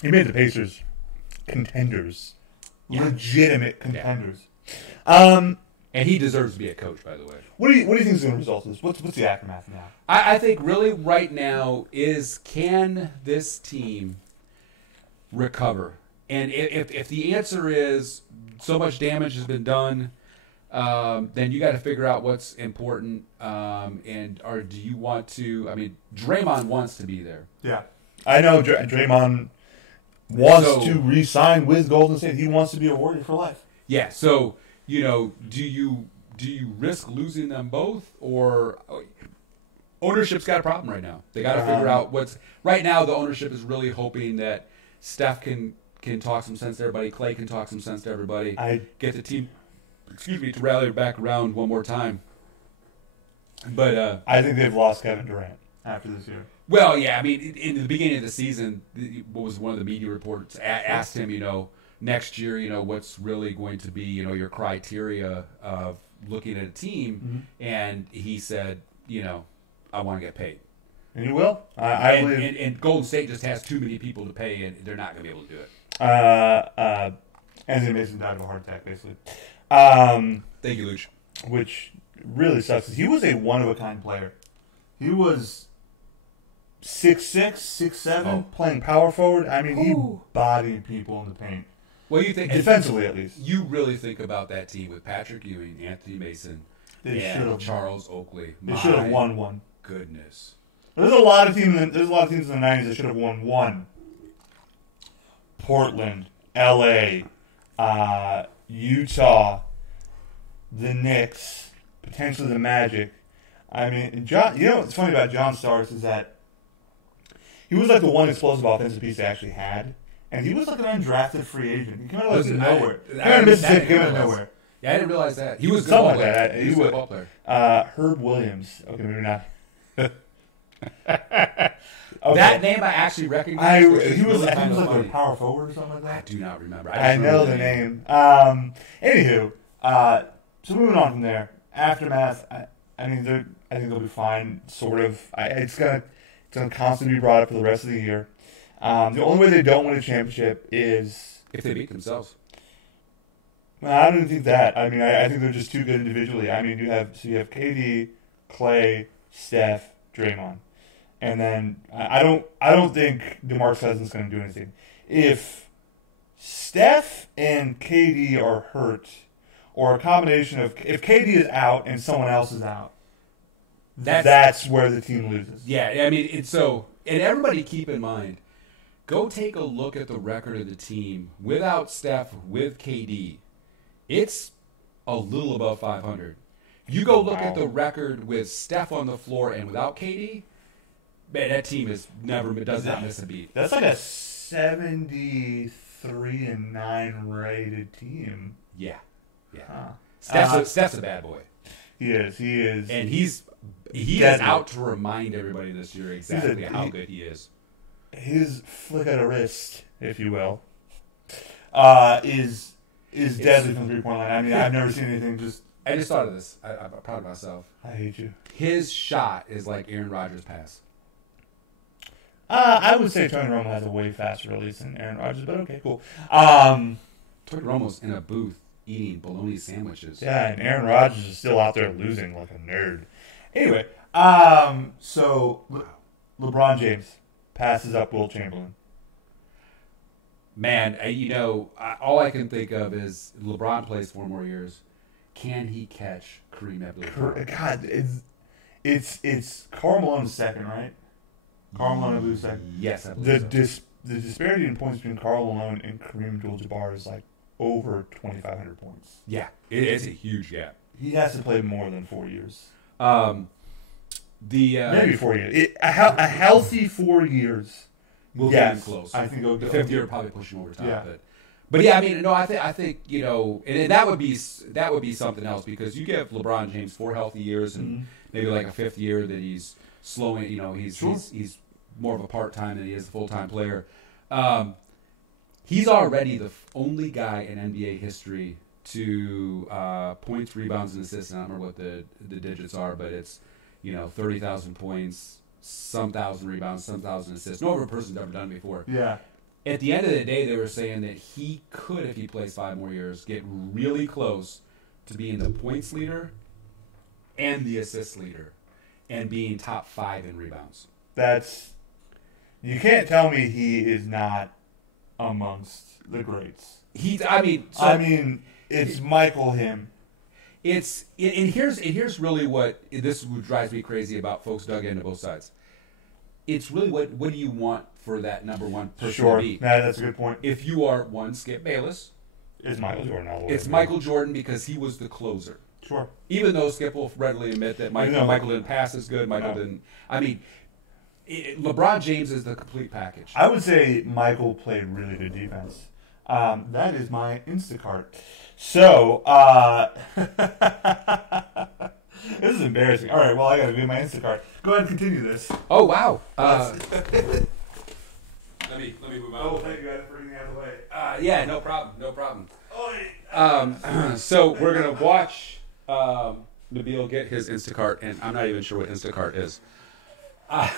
He made the Pacers contenders. Yeah. Legitimate contenders. Yeah. And he deserves to be a coach, by the way. What do you think is going to result in this? What's the aftermath now? I think really right now is, can this team recover? And if the answer is so much damage has been done, then you got to figure out what's important. Do you want to? I mean, Draymond wants to be there. Yeah, I know Draymond wants to re-sign with Golden State. He wants to be a Warrior for life. Yeah. So do you risk losing them both, or ownership's got a problem right now? They got to figure out what's right now. The ownership is really hoping that Steph can talk some sense to everybody. Clay can talk some sense to everybody. Get the team, to rally back around one more time. But I think they've lost Kevin Durant after this year. Well, yeah. I mean, in the beginning of the season, what was one of the media reports asked him, next year, what's really going to be, your criteria of looking at a team, and he said, I want to get paid. And you will. I believe. And Golden State just has too many people to pay, and they're not going to be able to do it. Anthony Mason died of a heart attack, basically. Thank you, Luch. Which really sucks. He was a one-of-a-kind player. He was 6'6", 6'7", playing power forward. I mean, he bodied people in the paint. Well, you think defensively, at least. You really think about that team with Patrick Ewing, Anthony Mason, and Charles Oakley. They should have won one. Goodness. There's a lot of teams in the 90s that should have won one. Portland, L.A., Utah, the Knicks, potentially the Magic. I mean, what's funny about John Starks is that he was like the one explosive offensive piece they actually had, and he was like an undrafted free agent. He came out of nowhere. Came out of Mississippi, came out of nowhere. Yeah, I didn't realize that. He was a good ball player. He was a good ball player. Herb Williams. Okay, maybe not. Okay. That name I actually recognize. He was like a power forward or something like that. I do not remember. I know the name. Anywho, so moving on from there, aftermath. I think they'll be fine. Sort of. It's gonna constantly be brought up for the rest of the year. The only way they don't win a championship is if they beat themselves. Well, I don't think that. I mean, I think they're just too good individually. I mean, you have KD, Clay, Steph, Draymond. And then I don't think DeMarcus Cousins is going to do anything. If Steph and KD are hurt, or a combination of if KD is out and someone else is out, that's where the team loses. Yeah, I mean, and everybody keep in mind, go take a look at the record of the team without Steph, with KD. It's a little above 500. You go look at the record with Steph on the floor and without KD. Man, that team does not miss a beat. That's like a 73-9 rated team. Yeah. Huh. Steph's a bad boy. He is. And he is out to remind everybody this year exactly how good he is. His flick of the wrist, if you will, is deadly from the 3-point line. I mean, I've never seen anything just... I just thought of this. I'm proud of myself. I hate you. His shot is like Aaron Rodgers' pass. I would say Tony Romo has a way faster release than Aaron Rodgers, but okay, cool. Tony Romo's in a booth eating bologna sandwiches. Yeah, and Aaron Rodgers is still out there losing like a nerd. Anyway, so LeBron James passes up Will Chamberlain. Man, all I can think of is LeBron plays 4 more years. Can he catch Kareem Abdul-Jabbar? God, it's Karl Malone's second, right? Karl Malone and Lou's second. Yes, I believe the disparity in points between Karl Malone and Kareem Abdul-Jabbar is like over 2,500 points. Yeah, it's a huge gap. He has to play more than 4 years. Maybe 4 years. A healthy 4 years. We'll get him close. I think the 5th year probably pushing over top. Yeah. But yeah, I mean, no, I think and that would be something else, because you give LeBron James 4 healthy years and maybe like a 5th year that he's slowing. He's more of a part-time than he is a full-time player. He's already the only guy in NBA history to points, rebounds, and assists. And I don't remember what the digits are, but it's 30,000 points, some thousand rebounds, some thousand assists. No other person's ever done it before. Yeah. At the end of the day, they were saying that he could, if he plays 5 more years, get really close to being the points leader and the assist leader and being top 5 in rebounds. You can't tell me he is not amongst the greats. It's Michael him. And here's really what drives me crazy about folks dug into both sides. It's really what do you want for that number one person to be? Yeah, that's a good point. If you are Skip Bayless, it's Michael Jordan all the way. It's Michael Jordan because he was the closer. Sure. Even though Skip will readily admit that Michael didn't pass as good. Michael didn't. LeBron James is the complete package. I would say Michael played really good defense. That is my Instacart. So, this is embarrassing. All right, well, I got to do my Instacart. Go ahead and continue this. Oh, wow. Let me move on. Oh, thank you guys for getting out of the way. Yeah, no problem. So we're going to watch Nabiel get his Instacart, and I'm not even sure what Instacart is. They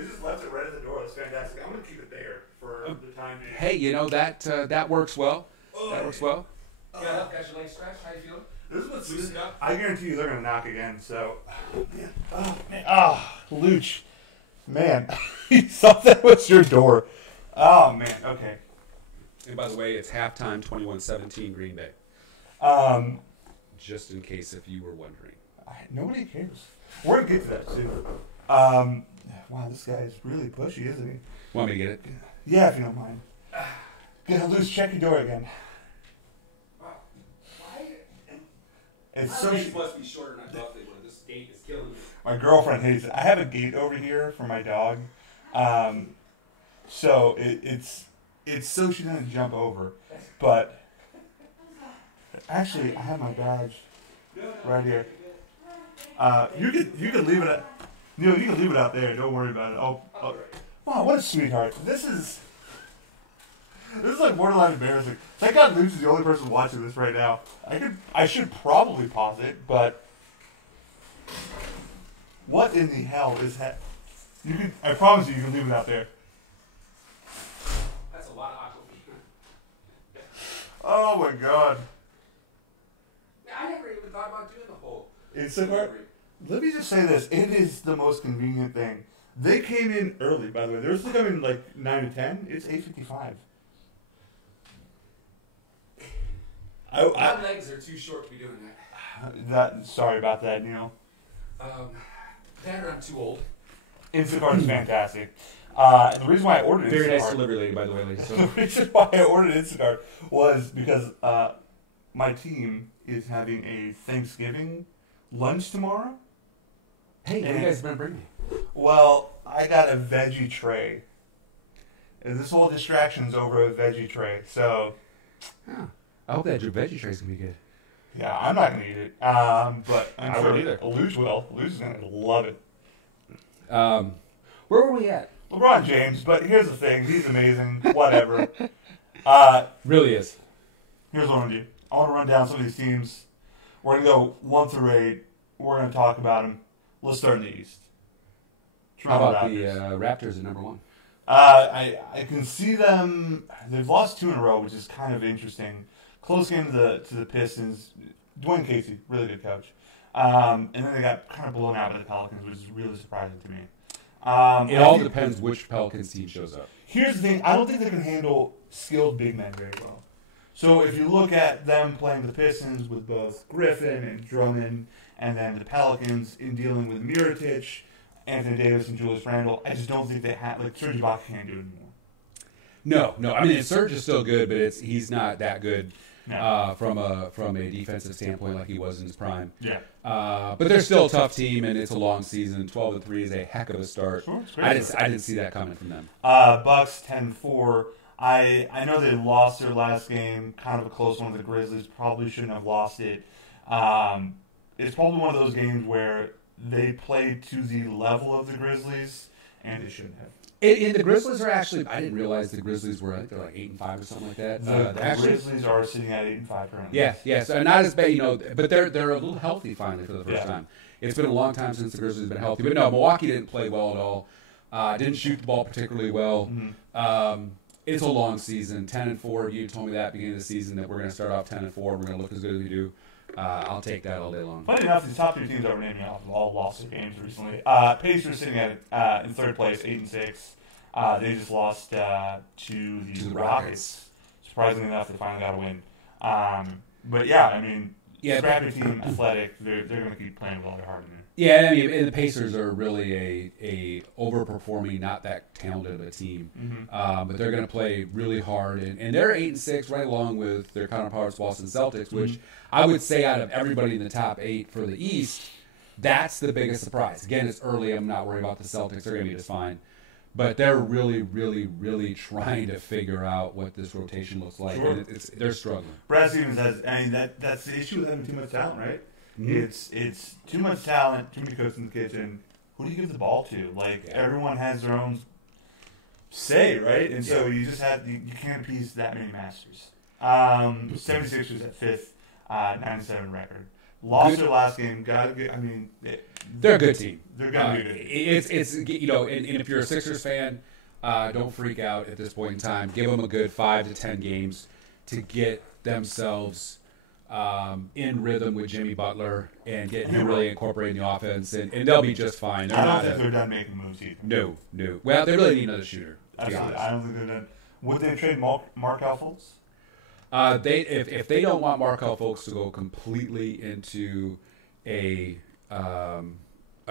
just left it right at the door. That's fantastic. I'm going to keep it there for the time being. Hey, that works well. That works well. Got your leg stretched? How you feeling? This is what's I guarantee you they're going to knock again. So, man. Luch. Man, you thought that was your door. Oh, man. Okay. And by the way, it's halftime 21-17 Green Bay. Just in case if you were wondering. Nobody cares. We're going to get to that, too. Wow, this guy is really pushy, isn't he? Want me to get it? Yeah, if you don't mind. Get loose. Check your door again. It's so must be shorter than I thought they were. This gate is killing me. My girlfriend hates it. I have a gate over here for my dog, so it's so she doesn't jump over. But actually, I have my badge right here. You can leave it at Neil. You can leave it out there. Don't worry about it. Wow, what a sweetheart. This is like borderline embarrassing. Thank God Luch is the only person watching this right now. I should probably pause it, but what in the hell is that? I promise you can leave it out there. That's a lot of aquafina. Oh my God. I never even thought about doing the whole. Let me just say this. It is the most convenient thing. They came in early, by the way. They were supposed to come in like 9 to 10. It's 8:55. My legs are too short to be doing that. Sorry about that, Neil. Banter, I'm too old. Instacart is fantastic. The reason why I ordered Very Instacart, nice delivery lady, by the way, ladies. So. The reason why I ordered Instacart was because my team is having a Thanksgiving lunch tomorrow. Hey, what do you guys been bringing? Well, I got a veggie tray. And this whole distraction's over a veggie tray, so. Yeah. I hope that your veggie tray's gonna be good. Yeah, I'm not gonna eat it. But I'm sure either. Luch will. Luch is gonna love it. Where were we at? LeBron James, but here's the thing. He's amazing. Whatever. Really is. Here's what I'm gonna do. I want to run down some of these teams. We're gonna go 1 through 8. We're gonna talk about them. Let's start in the East. How about the Raptors at number 1? I can see them. They've lost 2 in a row, which is kind of interesting. Close game to the Pistons. Dwayne Casey, really good coach. And then they got kind of blown out by the Pelicans, which is really surprising to me. It all depends which Pelicans team shows up. Here's the thing. I don't think they can handle skilled big men very well. So if you look at them playing the Pistons with both Griffin and Drummond, and then the Pelicans in dealing with Mirotic, Anthony Davis, and Julius Randle, I just don't think they have, like, Serge Ibaka can't do it anymore. No. I mean, Serge is still good, but he's not that good from a defensive standpoint like he was in his prime. Yeah. But they're still a tough team, and it's a long season. 12-3 is a heck of a start. Sure, I didn't see that coming from them. Bucks 10-4. I know they lost their last game, kind of a close one with the Grizzlies. Probably shouldn't have lost it. It's probably one of those games where they played to the level of the Grizzlies, and they shouldn't have. And the Grizzlies are actually, I didn't realize the Grizzlies were, I think they're like 8-5 or something like that. The Grizzlies are sitting at 8-5 currently. Yeah, so not as bad, but they're a little healthy finally for the first time. It's been a long time since the Grizzlies have been healthy. But no, Milwaukee didn't play well at all. Didn't shoot the ball particularly well. Mm-hmm. It's a long season. 10-4. You told me that at the beginning of the season that we're going to start off 10-4. We're going to look as good as we do. I'll take that all day long. Funny enough, these top 3 teams that we're naming off have all lost their games recently. Pacers sitting at in third place, 8-6. They just lost to the Rockets. Surprisingly enough, they finally got a win. But yeah, I mean, scrappy team, athletic. They're going to keep playing with all their heart in there. Yeah, I mean, and the Pacers are really a overperforming, not that talented of a team, but they're going to play really hard, and they're 8-6, right along with their counterparts, Boston Celtics, which I would say out of everybody in the top 8 for the East, that's the biggest surprise. Again, it's early. I'm not worried about the Celtics; they're going to be just fine. But they're really, really, really trying to figure out what this rotation looks like, and they're struggling. Brad Stevens has, I mean, that's the issue with having too much talent, right? It's too much talent, too many cooks in the kitchen. Who do you give the ball to? Like, everyone has their own say, right? And so you just you can't appease that many masters. 76ers at 5th, 9-7 record. Lost their last game. They're a good team. They're going to be good. It's and if you're a Sixers fan, don't freak out at this point in time. Give them a good 5 to 10 games to get themselves in rhythm with Jimmy Butler and get him really incorporating the offense, and they'll be just fine. I don't think they're done making moves either. No. Well, they really need another shooter. Absolutely. I don't think they're done. Would they trade Markelle Fultz? If they don't want Markelle Fultz to go completely into a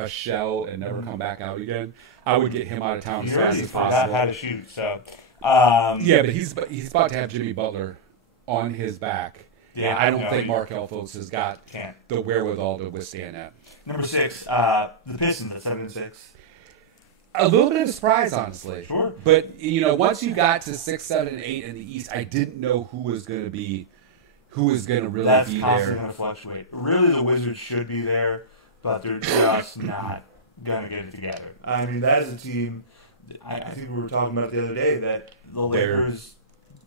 shell and never come back out again, I would get him out of town as fast as possible. How to shoot? So but he's about to have Jimmy Butler on his back. Yeah, I don't think Markelle Fultz has got the wherewithal to withstand that. Number 6, the Pistons at 7-6. A little bit of a surprise, honestly. Sure. But, once you got to 6, 7, and 8 in the East, I didn't know who was going to really be there. That's constantly going to fluctuate. Really, the Wizards should be there, but they're just not going to get it together. I mean, that is a team, I think we were talking about the other day, that the Lakers,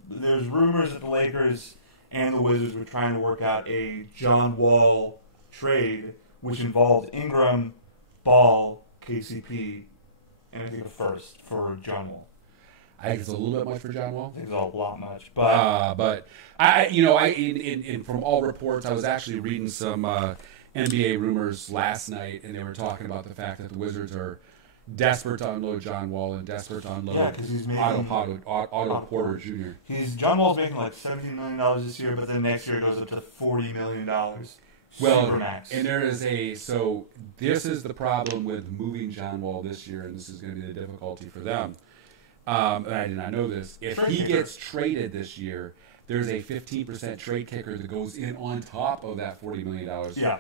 there's rumors that the Lakers and the Wizards were trying to work out a John Wall trade, which involved Ingram, Ball, KCP, and I think a first for John Wall. I think it's a little bit much for John Wall. I think it's a lot much, but I from all reports, I was actually reading some NBA rumors last night, and they were talking about the fact that the Wizards are desperate to unload John Wall and desperate to unload Otto Porter Jr. John Wall's making like $17 million this year, but then next year it goes up to $40 million. Supermax. And this is the problem with moving John Wall this year, and this is going to be the difficulty for them. And I did not know this. If he gets traded this year, there's a 15% trade kicker that goes in on top of that $40 million. Yeah.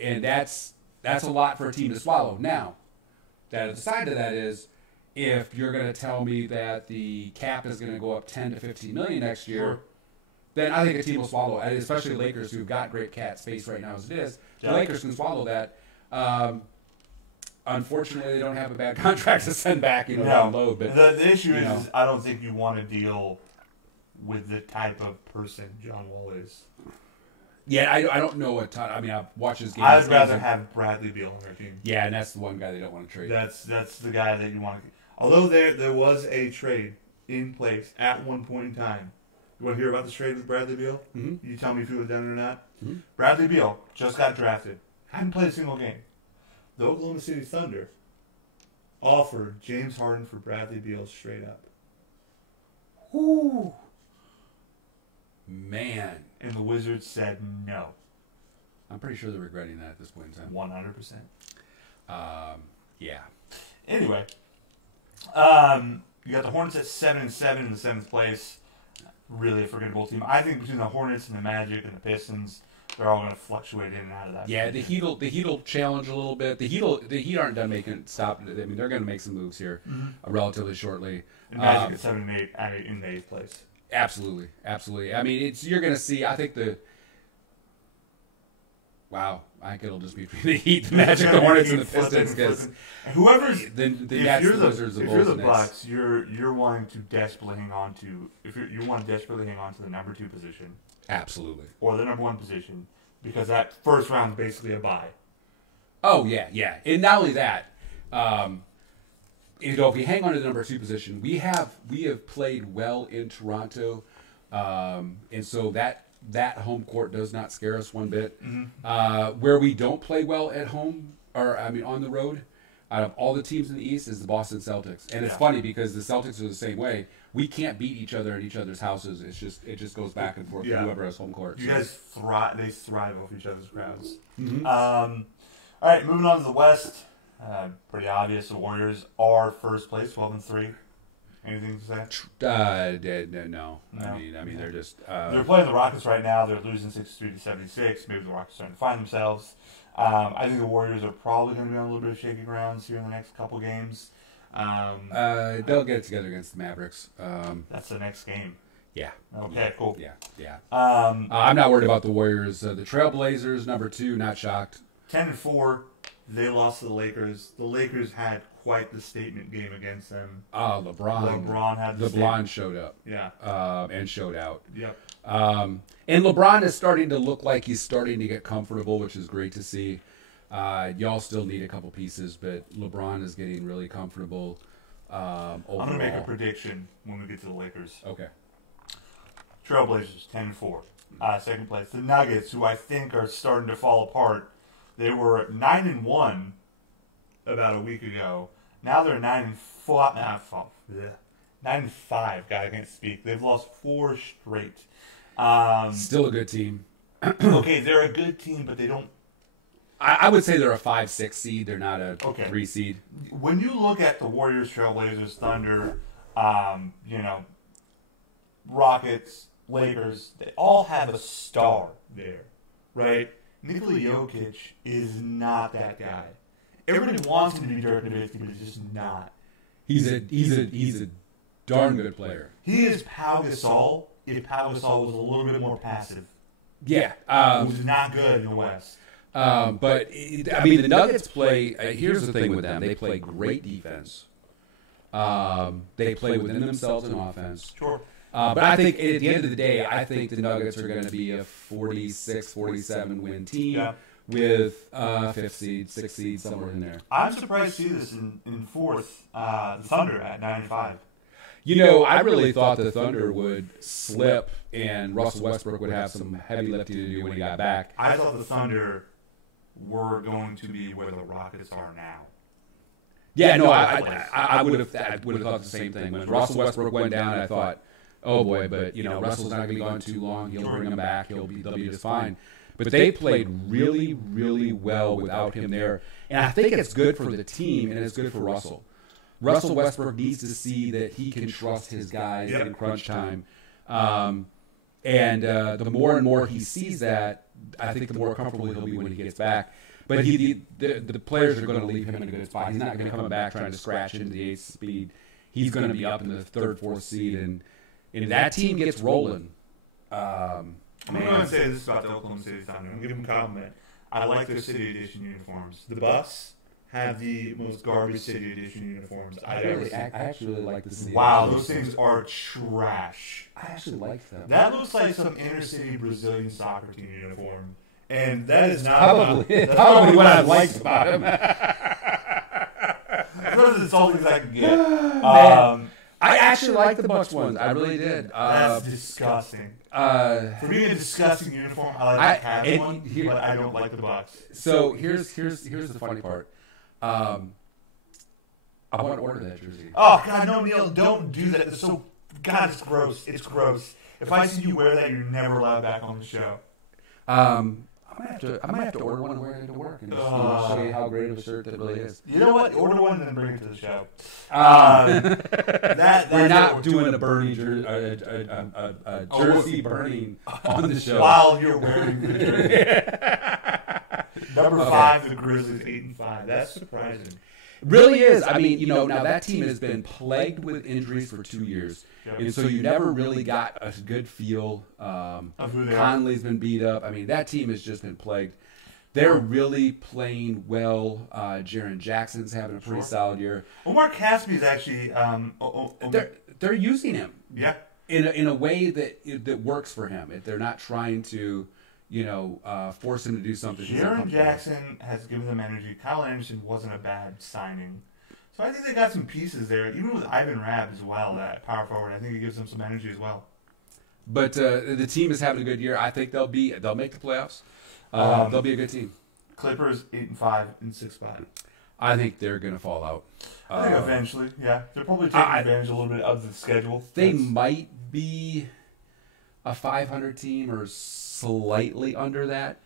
And that's a lot for a team to swallow. Now, the other side of that is, if you're going to tell me that the cap is going to go up 10 to 15 million next year, then I think a team will swallow it, especially Lakers, who've got great cap space right now as it is. The Lakers can swallow that. Unfortunately, they don't have a bad contract to send back, down low. But the issue is I don't think you want to deal with the type of person John Wall is. Yeah, I don't know a ton. I mean, I've watched his games. I'd rather have Bradley Beal on their team. Yeah, and that's the one guy they don't want to trade. That's the guy that you want to. Although there was a trade in place at one point in time. You want to hear about this trade with Bradley Beal? Mm-hmm. You tell me if it was done or not. Mm-hmm. Bradley Beal just got drafted. Hadn't played a single game. The Oklahoma City Thunder offered James Harden for Bradley Beal straight up. Whoo! Man. And the Wizards said no. I'm pretty sure they're regretting that at this point in time. 100%. Yeah. Anyway, you got the Hornets at 7-7 in the 7th place. Really a forgettable team. I think between the Hornets and the Magic and the Pistons, they're all going to fluctuate in and out of that. Yeah, the Heat will challenge a little bit. The Heat aren't done making stop. I mean, they're going to make some moves here relatively shortly. The Magic at 7 and 8 in the 8th place. Absolutely. I mean, you're going to see. I think wow. I think it'll just be between the Heat, the Magic, the Hornets, and the Pistons. Because whoever's the Nets, the Wizards, the if Bulls, you're the and Bucks, you're wanting to desperately hang on to you want to desperately hang on to the number 2 position. Absolutely. Or the number 1 position, because that first round is basically a bye. Oh yeah, and not only that, if we hang on to the number 2 position, we have played well in Toronto, and so that home court does not scare us one bit. Mm-hmm. Where we don't play well at home, on the road, out of all the teams in the East, is the Boston Celtics. And it's funny because the Celtics are the same way. We can't beat each other at each other's houses. It just goes back and forth to whoever has home court. You guys thrive. They thrive off each other's crowds. Mm-hmm. All right, moving on to the West. Pretty obvious. The Warriors are first place, 12-3. Anything to say? No. I mean, they're just. They're playing the Rockets right now. They're losing 63-76. Maybe the Rockets are starting to find themselves. I think the Warriors are probably going to be on a little bit of shaky grounds here in the next couple games. They'll get it together against the Mavericks. That's the next game. Yeah. Okay, cool. Yeah. I'm not worried about the Warriors. The Trailblazers, number 2, not shocked. 10-4. They lost to the Lakers. The Lakers had quite the statement game against them. LeBron had LeBron showed up. Yeah. And showed out. Yep. And LeBron is starting to look like he's starting to get comfortable, which is great to see. Y'all still need a couple pieces, but LeBron is getting really comfortable. I'm going to make a prediction when we get to the Lakers. Okay. Trailblazers, 10-4. Second place. The Nuggets, who I think are starting to fall apart. They were 9-1 about a week ago. Now they're 9-5. 9-5. God, I can't speak. They've lost 4 straight. Still a good team. Okay, they're a good team, but they don't. I would say they're a 5-6 seed. They're not a 3 seed. When you look at the Warriors, Trailblazers, Thunder, Rockets, Lakers, they all have a star there, right? Nikola Jokic is not that guy. Everybody wants him to be Dirk Nowitzki, but he's just not. He's a darn good player. He is Pau Gasol if Pau Gasol was a little bit more passive. Yeah. Who's not good in the West. The Nuggets play. Here's the thing with them: they play great defense. They play within themselves in offense. Sure. But I think at the end of the day, I think the Nuggets are going to be a 46-47 win team with 5th seed, 6th seed, somewhere in there. I'm surprised to see this in 4th. The Thunder at 9-5. I really thought the Thunder would slip and Russell Westbrook would have some heavy lifting to do when he got back. I thought the Thunder were going to be where the Rockets are now. Yeah, no, I would have thought the same thing. When Russell Westbrook went down, I thought, oh boy, but Russell's not going to be gone too long. He'll bring him back. They'll be just fine. But they played really, really well without him there, and I think it's good for the team and it's good for Russell. Russell Westbrook needs to see that he can trust his guys in crunch time, and the more and more he sees that, I think the more comfortable he'll be when he gets back. But the players are going to leave him in a good spot. He's not going to come back trying to scratch into the 8th speed. He's going to be up in the 3rd, 4th seed, and if that team gets rolling, I'm going to say this about the Oklahoma City Thunder. I'm going to give them a compliment. I like their City Edition uniforms. The Bucks have the most garbage City Edition uniforms I've ever seen. I actually really like the City Edition. Those things are trash. I actually like them. That looks like some inner-city Brazilian soccer team uniform. And that is not probably what I liked about him. Those are the insulting I can get. I actually like the Bucks ones. I really did. That's disgusting. For being a disgusting uniform, I like the Cavs one, but I don't like the Bucks. So here's the funny part. I want to order that jersey. Oh God, no, Neil, don't do that. It's so it's gross. It's gross. If I see you wear that, you're never allowed back on the show. I might have to order one and wear it to work and just show you how great of a shirt that really is. You know what? Order one and then bring it to the show. We're not doing a burning jersey burning on the show while you're wearing the jersey. Number 5, the Grizzlies 8-5. That's surprising. Really is. I mean, now that team has been plagued with injuries for 2 years. Yep. And so you never really got a good feel. Conley's been beat up. I mean, that team has just been plagued. They're really playing well. Jaren Jackson's having a pretty solid year. Omar Casspi is actually they're using him. Yeah. In a way that works for him. If they're not trying to, force him to do something. Jaren Jackson has given them energy. Kyle Anderson wasn't a bad signing. So I think they got some pieces there, even with Ivan Rabb as well, that power forward. I think it gives them some energy as well. But the team is having a good year. I think they'll make the playoffs. They'll be a good team. Clippers 8-5 and 6-5. I think they're going to fall out. I think eventually, yeah. They're probably taking advantage a little bit of the schedule. They might be a 500 team or slightly under that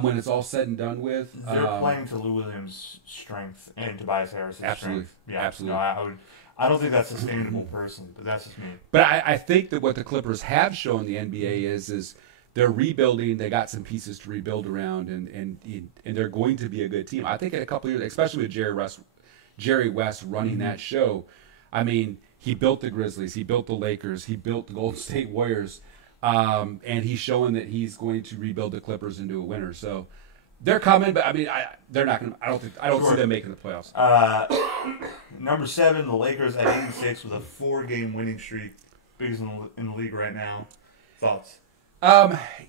when it's all said and done with. They're playing to Lou Williams' strength and Tobias Harris' strength. Yeah, absolutely. No, I don't think that's sustainable personally, but that's just me. But I think that what the Clippers have shown the NBA is they're rebuilding. They got some pieces to rebuild around, and they're going to be a good team. I think in a couple of years, especially with Jerry West running that show, I mean, he built the Grizzlies, he built the Lakers, he built the Golden State Warriors, and he's showing that he's going to rebuild the Clippers into a winner. So they're coming, but I mean, they're not going to. I don't see them making the playoffs. Number 7, the Lakers at 8-6 with a 4-game winning streak, biggest in the league right now. Thoughts?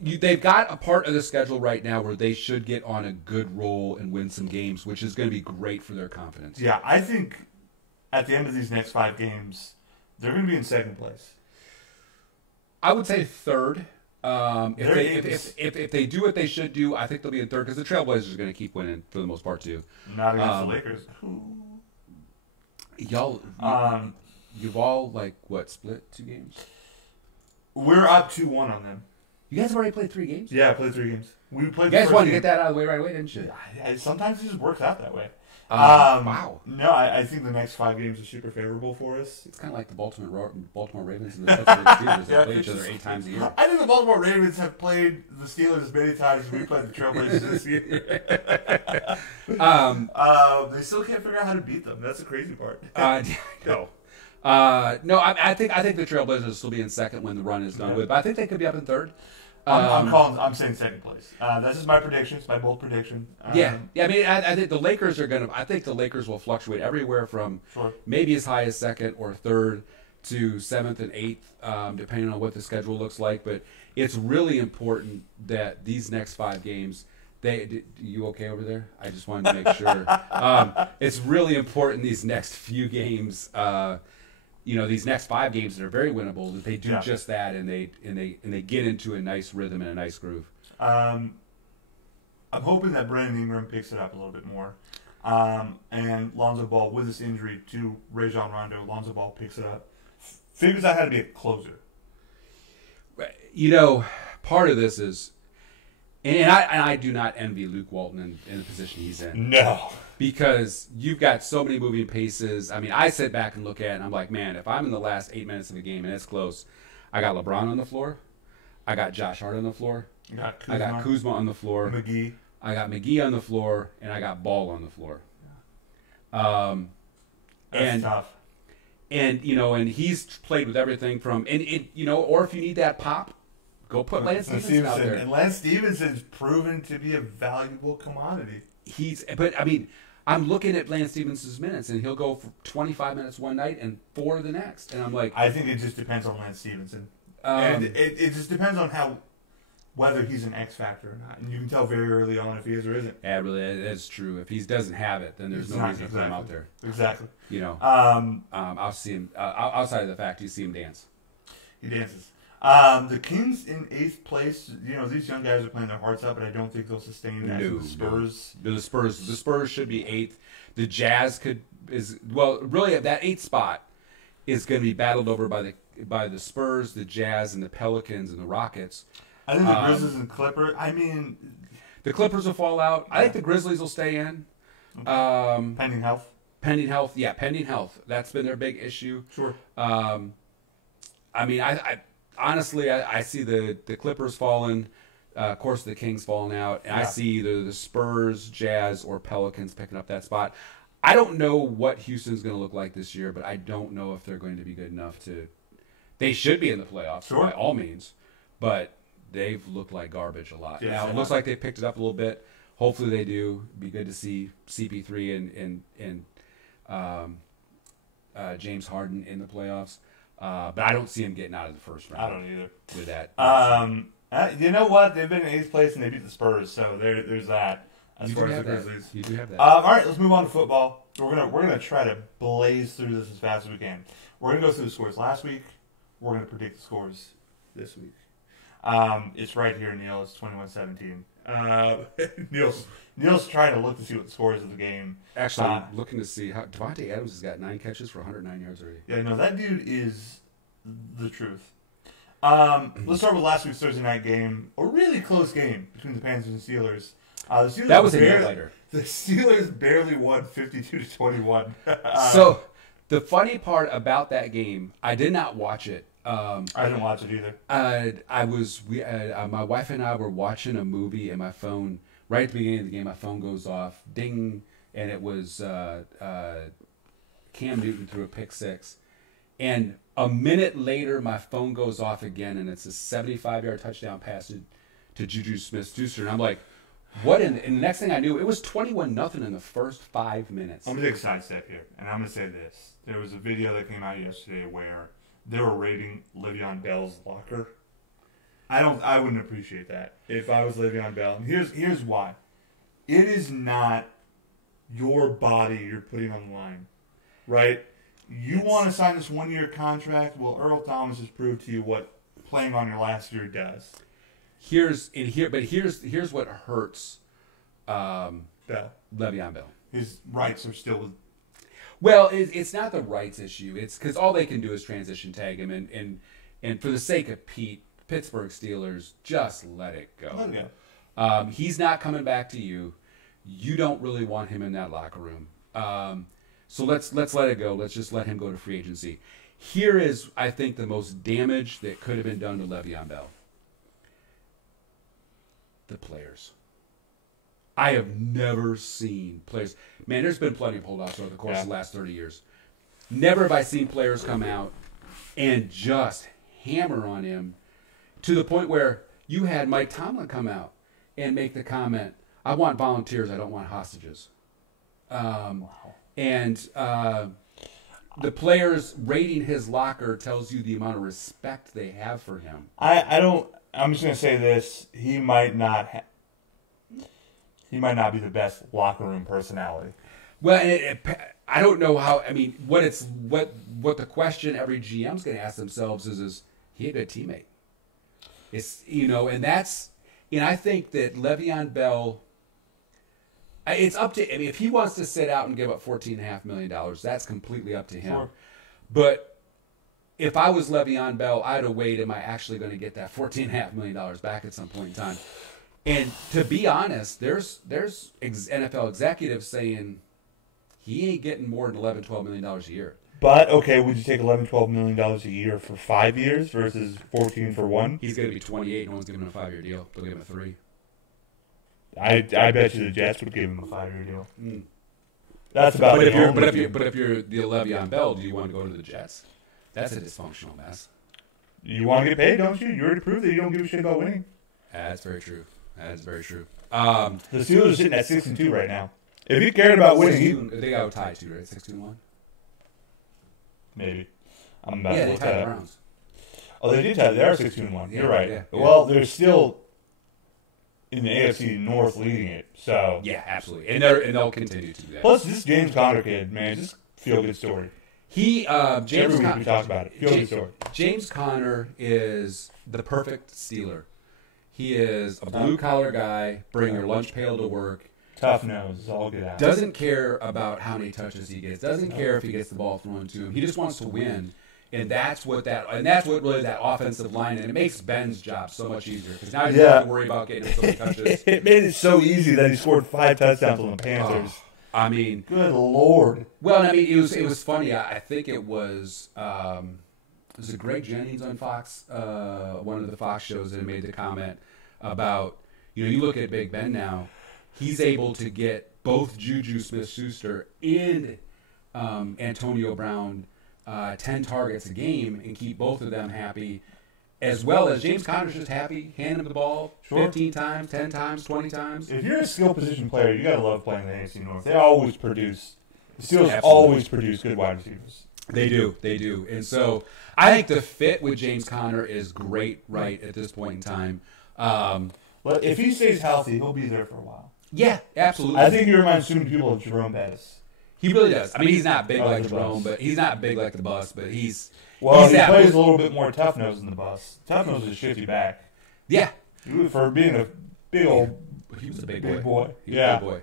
They've got a part of the schedule right now where they should get on a good roll and win some games, which is going to be great for their confidence. Yeah, I think at the end of these next 5 games, they're going to be in second place. I would say third. If they do what they should do, I think they'll be in third because the Trailblazers are going to keep winning for the most part too. Not against the Lakers. You've all split 2 games? We're up 2-1 on them. You guys have already played 3 games? Yeah, I played 3 games. We played. You guys wanted to get that out of the way right away, didn't you? Sometimes it just works out that way. Wow. No, I think the next 5 games are super favorable for us. It's kind of like the Baltimore Ravens and the Pittsburgh Steelers that play each other 8 times a year. I think the Baltimore Ravens have played the Steelers as many times as we played the Trailblazers this year. They still can't figure out how to beat them. That's the crazy part. No. I think the Trailblazers will still be in second when the run is done with, but I think they could be up in third. I'm saying second place. That's just my prediction. It's my bold prediction. I mean, I think the Lakers are going to. I think the Lakers will fluctuate everywhere from maybe as high as second or third to 7th and 8th, depending on what the schedule looks like. But it's really important that these next 5 games. You okay over there? I just wanted to make sure. It's really important these next few games. These next 5 games that are very winnable, that they do just that, and they get into a nice rhythm and a nice groove. I'm hoping that Brandon Ingram picks it up a little bit more, and Lonzo Ball with this injury to Rajon Rondo, Lonzo Ball picks it up, figures out how to be a closer. Part of this is, and I do not envy Luke Walton in the position he's in. No. Because you've got so many moving pieces. I mean, I sit back and look at it, and I'm like, man, if I'm in the last 8 minutes of a game and it's close, I got LeBron on the floor, I got Josh Hart on the floor, I got Kuzma on the floor, I got McGee on the floor, and I got Ball on the floor. That's tough. And and he's played with everything from or if you need that pop, go put Lance Stevenson out there. And Lance Stevenson's proven to be a valuable commodity. I'm looking at Lance Stevenson's minutes, and he'll go for 25 minutes one night and 4 the next, and I'm like, I think it just depends on Lance Stevenson, and it just depends on whether he's an X factor or not, and you can tell very early on if he is or isn't. Yeah, really, that's true. If he doesn't have it, then there's no reason to put him out there. Exactly. I'll see him outside of the fact you see him dance. He dances. The Kings in 8th place. These young guys are playing their hearts out, but I don't think they'll sustain that. The Spurs. The Spurs should be 8th. The Jazz really that 8th spot is going to be battled over by the Spurs, the Jazz, and the Pelicans and the Rockets. I think the Grizzlies and Clippers. The Clippers will fall out. I think the Grizzlies will stay in. Okay. Pending health. Pending health. That's been their big issue. Sure. Honestly, I see the Clippers falling. Of course, the Kings falling out. And I see either the Spurs, Jazz, or Pelicans picking up that spot. I don't know what Houston's going to look like this year, but I don't know if they're going to be good enough to... They should be in the playoffs, by all means. But they've looked like garbage a lot. Yes, now, it looks like they picked it up a little bit. Hopefully they do. Be good to see CP3 and James Harden in the playoffs. But I don't see him getting out of the first round. I don't either. With that. You know what? They've been in 8th place and they beat the Spurs, so there's that. As far as the Grizzlies. You do have that. All right, let's move on to football. We're gonna try to blaze through this as fast as we can. We're gonna go through the scores last week. We're gonna predict the scores this week. It's right here, Neil. It's 21-17. Neil's trying to look to see what the score is of the game. Actually, I'm looking to see how Devontae Adams has got 9 catches for 109 yards already. Yeah, no, that dude is the truth. Let's start with last week's Thursday night game. A really close game between the Panthers and Steelers. The Steelers that was a nail-biter. The Steelers barely won 52-21. So the funny part about that game, I did not watch it. I didn't watch it either. My wife and I were watching a movie, and my phone, right at the beginning of the game, my phone goes off, ding, and it was Cam Newton threw a pick six. And a minute later, my phone goes off again, and it's a 75-yard touchdown pass to Juju Smith-Schuster. And I'm like, what? And the next thing I knew, it was 21-0 in the first 5 minutes. I'm going to take a sidestep here, and I'm going to say this. There was a video that came out yesterday where they were rating Le'Veon Bell's locker. I wouldn't appreciate that if I was Le'Veon Bell. And here's why. It is not your body you're putting on the line, right? You want to sign this 1-year contract? Well, Earl Thomas has proved to you what playing on your last year does. Here's what hurts Bell. Le'Veon Bell. His rights are still with. Well, it's not the rights issue. It's because all they can do is transition tag him, and for the sake of Pete, Pittsburgh Steelers, just let it go. Let it go. He's not coming back to you. You don't really want him in that locker room. So let's let it go. Let's just let him go to free agency. Here is, I think, the most damage that could have been done to Le'Veon Bell. The players. I have never seen players. Man, there's been plenty of holdouts over the course of the last 30 years. Never have I seen players come out and just hammer on him to the point where you had Mike Tomlin come out and make the comment, I want volunteers, I don't want hostages. Wow. And the players rating his locker tells you the amount of respect they have for him. I'm just going to say this. He might not be the best locker room personality. Well, I don't know how. I mean, what the question every GM's going to ask themselves is he a good teammate? It's and that's I think that Le'Veon Bell. It's up to. I mean, if he wants to sit out and give up $14.5 million, that's completely up to him. Sure. But if I was Le'Veon Bell, I'd have weighed, am I actually going to get that $14.5 million back at some point in time? And to be honest, there's NFL executives saying he ain't getting more than $11, $12 million a year. But, okay, would you take $11, $12 million a year for 5 years versus 14 for 1? He's going to be 28. No one's giving him a 5-year deal. They'll give him a 3. I bet you the Jets would give him a 5-year deal. Mm. That's about but it. If you're the Le'Veon Bell, do you want to go to the Jets? That's a dysfunctional mess. You want to get paid, don't you? You already proved that you don't give a shit about winning. That's very true. That is very true. The Steelers are sitting at 6-2 right now. If you cared about winning, they got tied too, right? 6-1. Maybe. I'm about to they look tied that the up. Browns. Oh, they did tie. They are 6-1. Yeah, You're right. Yeah. Well, they're still in the AFC North leading it. So yeah, absolutely, and they'll continue to do that. Plus, this James Conner kid, man, just feel good story. James every week we talk about it. Feel good story. James Conner is the perfect Steeler. He is a blue collar guy. Bring your lunch pail to work. Tough nose, all good out. Doesn't care about how many touches he gets. Doesn't care if he gets the ball thrown to him. He just wants to win, and that's what really that offensive line. And it makes Ben's job so much easier because now he doesn't have to worry about getting so many touches. It made it so easy that he scored 5 touchdowns on the Panthers. I mean, good Lord. Well, I mean, it was funny. I think it was it Greg Jennings on Fox, one of the Fox shows, that made the comment about you look at Big Ben now. He's able to get both Juju Smith-Schuster and Antonio Brown 10 targets a game and keep both of them happy. as well as James Conner's just happy, hand him the ball Sure. 15 times, 10 times, 20 times. If you're a skill position player, you gotta love playing the AFC North. They always produce. The Steelers Absolutely. always produce good wide receivers. They do. And so I think the fit with James Conner is great right at this point in time. But if he stays healthy, he'll be there for a while. Yeah, absolutely. I think he reminds too many people of Jerome Bettis. He really does. I mean, he's not big Oh, like the Jerome, bus. but he's not big like the bus, but he's Well, he's he that- plays a little bit more tough nose than the bus. Tough nose is a shifty back. Yeah, For being a big old he was a big big boy. boy. He was Yeah. a big boy.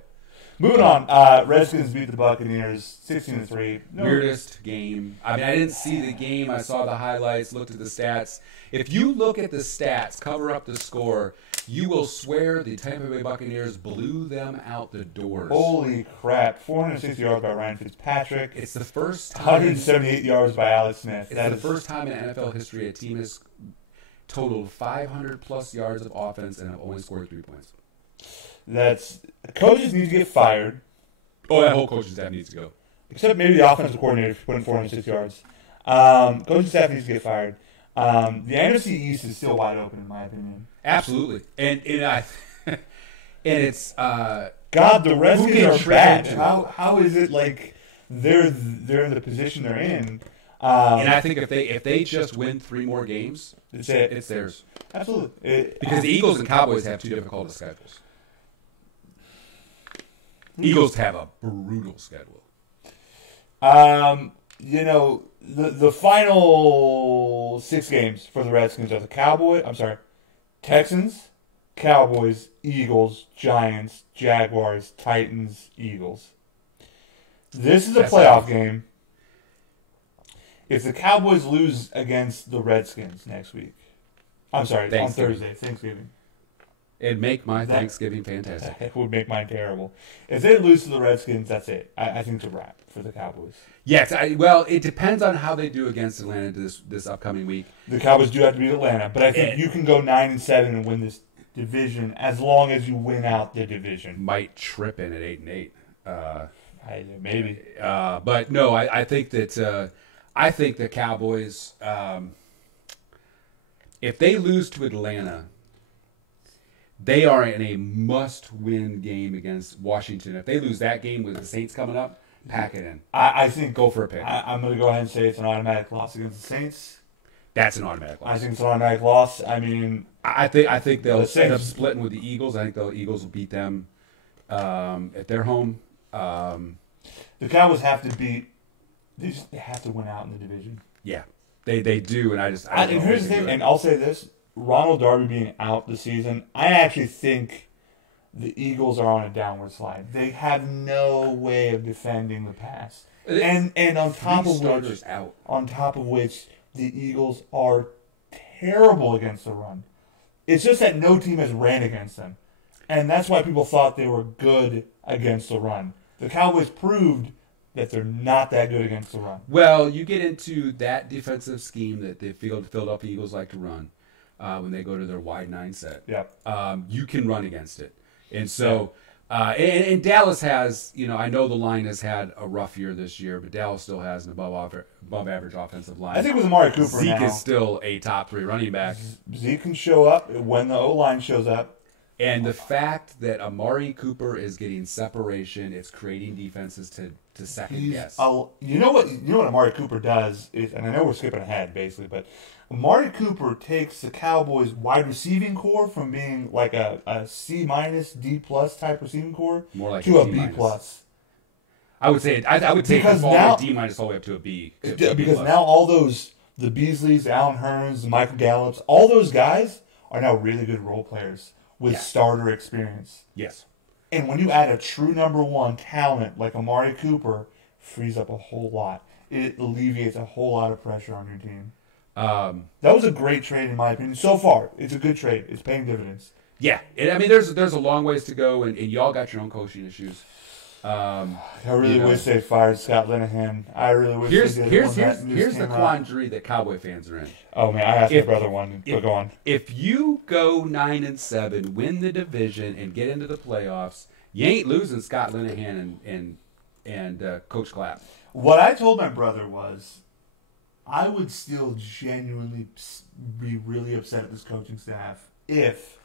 Moving on, Redskins beat the Buccaneers 16-3. No, Weirdest game. I mean, I didn't see the game. I saw the highlights, looked at the stats. If you look at the stats, cover up the score, you will swear the Tampa Bay Buccaneers blew them out the doors. holy crap. 460 yards by Ryan Fitzpatrick. It's the first time. 178 yards by Alex Smith. It's the first time in NFL history a team has totaled 500-plus yards of offense and have only scored 3 points. That's coaches need to get fired, Oh, that whole coaching staff needs to go. except maybe the offensive coordinator for putting 406 yards. Coaching staff needs to get fired. The NFC East is still wide open, in my opinion. Absolutely, and I and it's God, the Redskins can are trick bad. into How is it like they're in the position they're in? and I think if they just win 3 more games, That's it. it's theirs. Absolutely. Because the Eagles and Cowboys have 2 difficult schedules. Eagles have a brutal schedule. The final 6 games for the Redskins are Texans, Cowboys, Eagles, Giants, Jaguars, Titans, Eagles. This is a That's playoff tough. game. If the Cowboys lose against the Redskins next week, on Thanksgiving. Thursday, Thanksgiving, It'd make my That- Thanksgiving fantastic. it would make mine terrible. If they lose to the Redskins, that's it. I think it's a wrap for the Cowboys. Yes, well, it depends on how they do against Atlanta this upcoming week. The Cowboys do have to beat Atlanta, but I think you can go 9-7 and win this division as long as you win out the division. Might trip in at 8-8. Maybe. But no, I think that the Cowboys, if they lose to Atlanta, they are in a must-win game against Washington. If they lose that game with the Saints coming up, pack it in. I think Go for a pick. I'm going to go ahead and say it's an automatic loss against the Saints. That's an automatic I loss. think it's an automatic loss. I mean, I think they'll The end up Saints- splitting with the Eagles. I think the Eagles will beat them at their home. the Cowboys have to beat. They have to win out in the division. Yeah, they do, and I don't And know if here's the they can thing, do it. and I'll say this: Ronald Darby being out this season, I actually think the Eagles are on a downward slide. They have no way of defending the pass, and on top Three of starters which, out. the Eagles are terrible against the run. It's just that no team has ran against them, and that's why people thought they were good against the run. The Cowboys proved that they're not that good against the run. Well, you get into that defensive scheme that the Philadelphia Eagles like to run when they go to their wide 9 set. Yep. You can run against it, and so and Dallas has, I know the line has had a rough year this year, but Dallas still has an above average offensive line. I think with Amari Cooper Zeke now, is still a top 3 running back. Zeke can show up when the O-line shows up. And the fact that Amari Cooper is getting separation, it's creating defenses to second guess. You know what Amari Cooper does is, and I know we're skipping ahead basically, but Amari Cooper takes the Cowboys wide receiving core from being like a C minus D plus type receiving core More like to a a D B minus. plus. I would say I would take Because it from now- a D minus all the way up to a B. Because now all those, the Beasleys, Allen Hearns, the Michael Gallups, all those guys are now really good role players with Yeah. starter experience. Yes. And when you add a true number 1 talent like Amari Cooper, frees up a whole lot. It alleviates a whole lot of pressure on your team. That was a great trade in my opinion. So far, it's a good trade. It's paying dividends. Yeah. I mean, there's a long ways to go, and y'all got your own coaching issues. I really You know. wish they fired Scott Linehan. I really wish Here's they did. here's when here's, that news here's the came out. quandary that Cowboy fans are in. Oh man, I asked my If- brother one, but go on. If you go 9-7, win the division, and get into the playoffs, you ain't losing Scott Linehan and Coach Clapp. What I told my brother was, I would still genuinely be really upset at this coaching staff if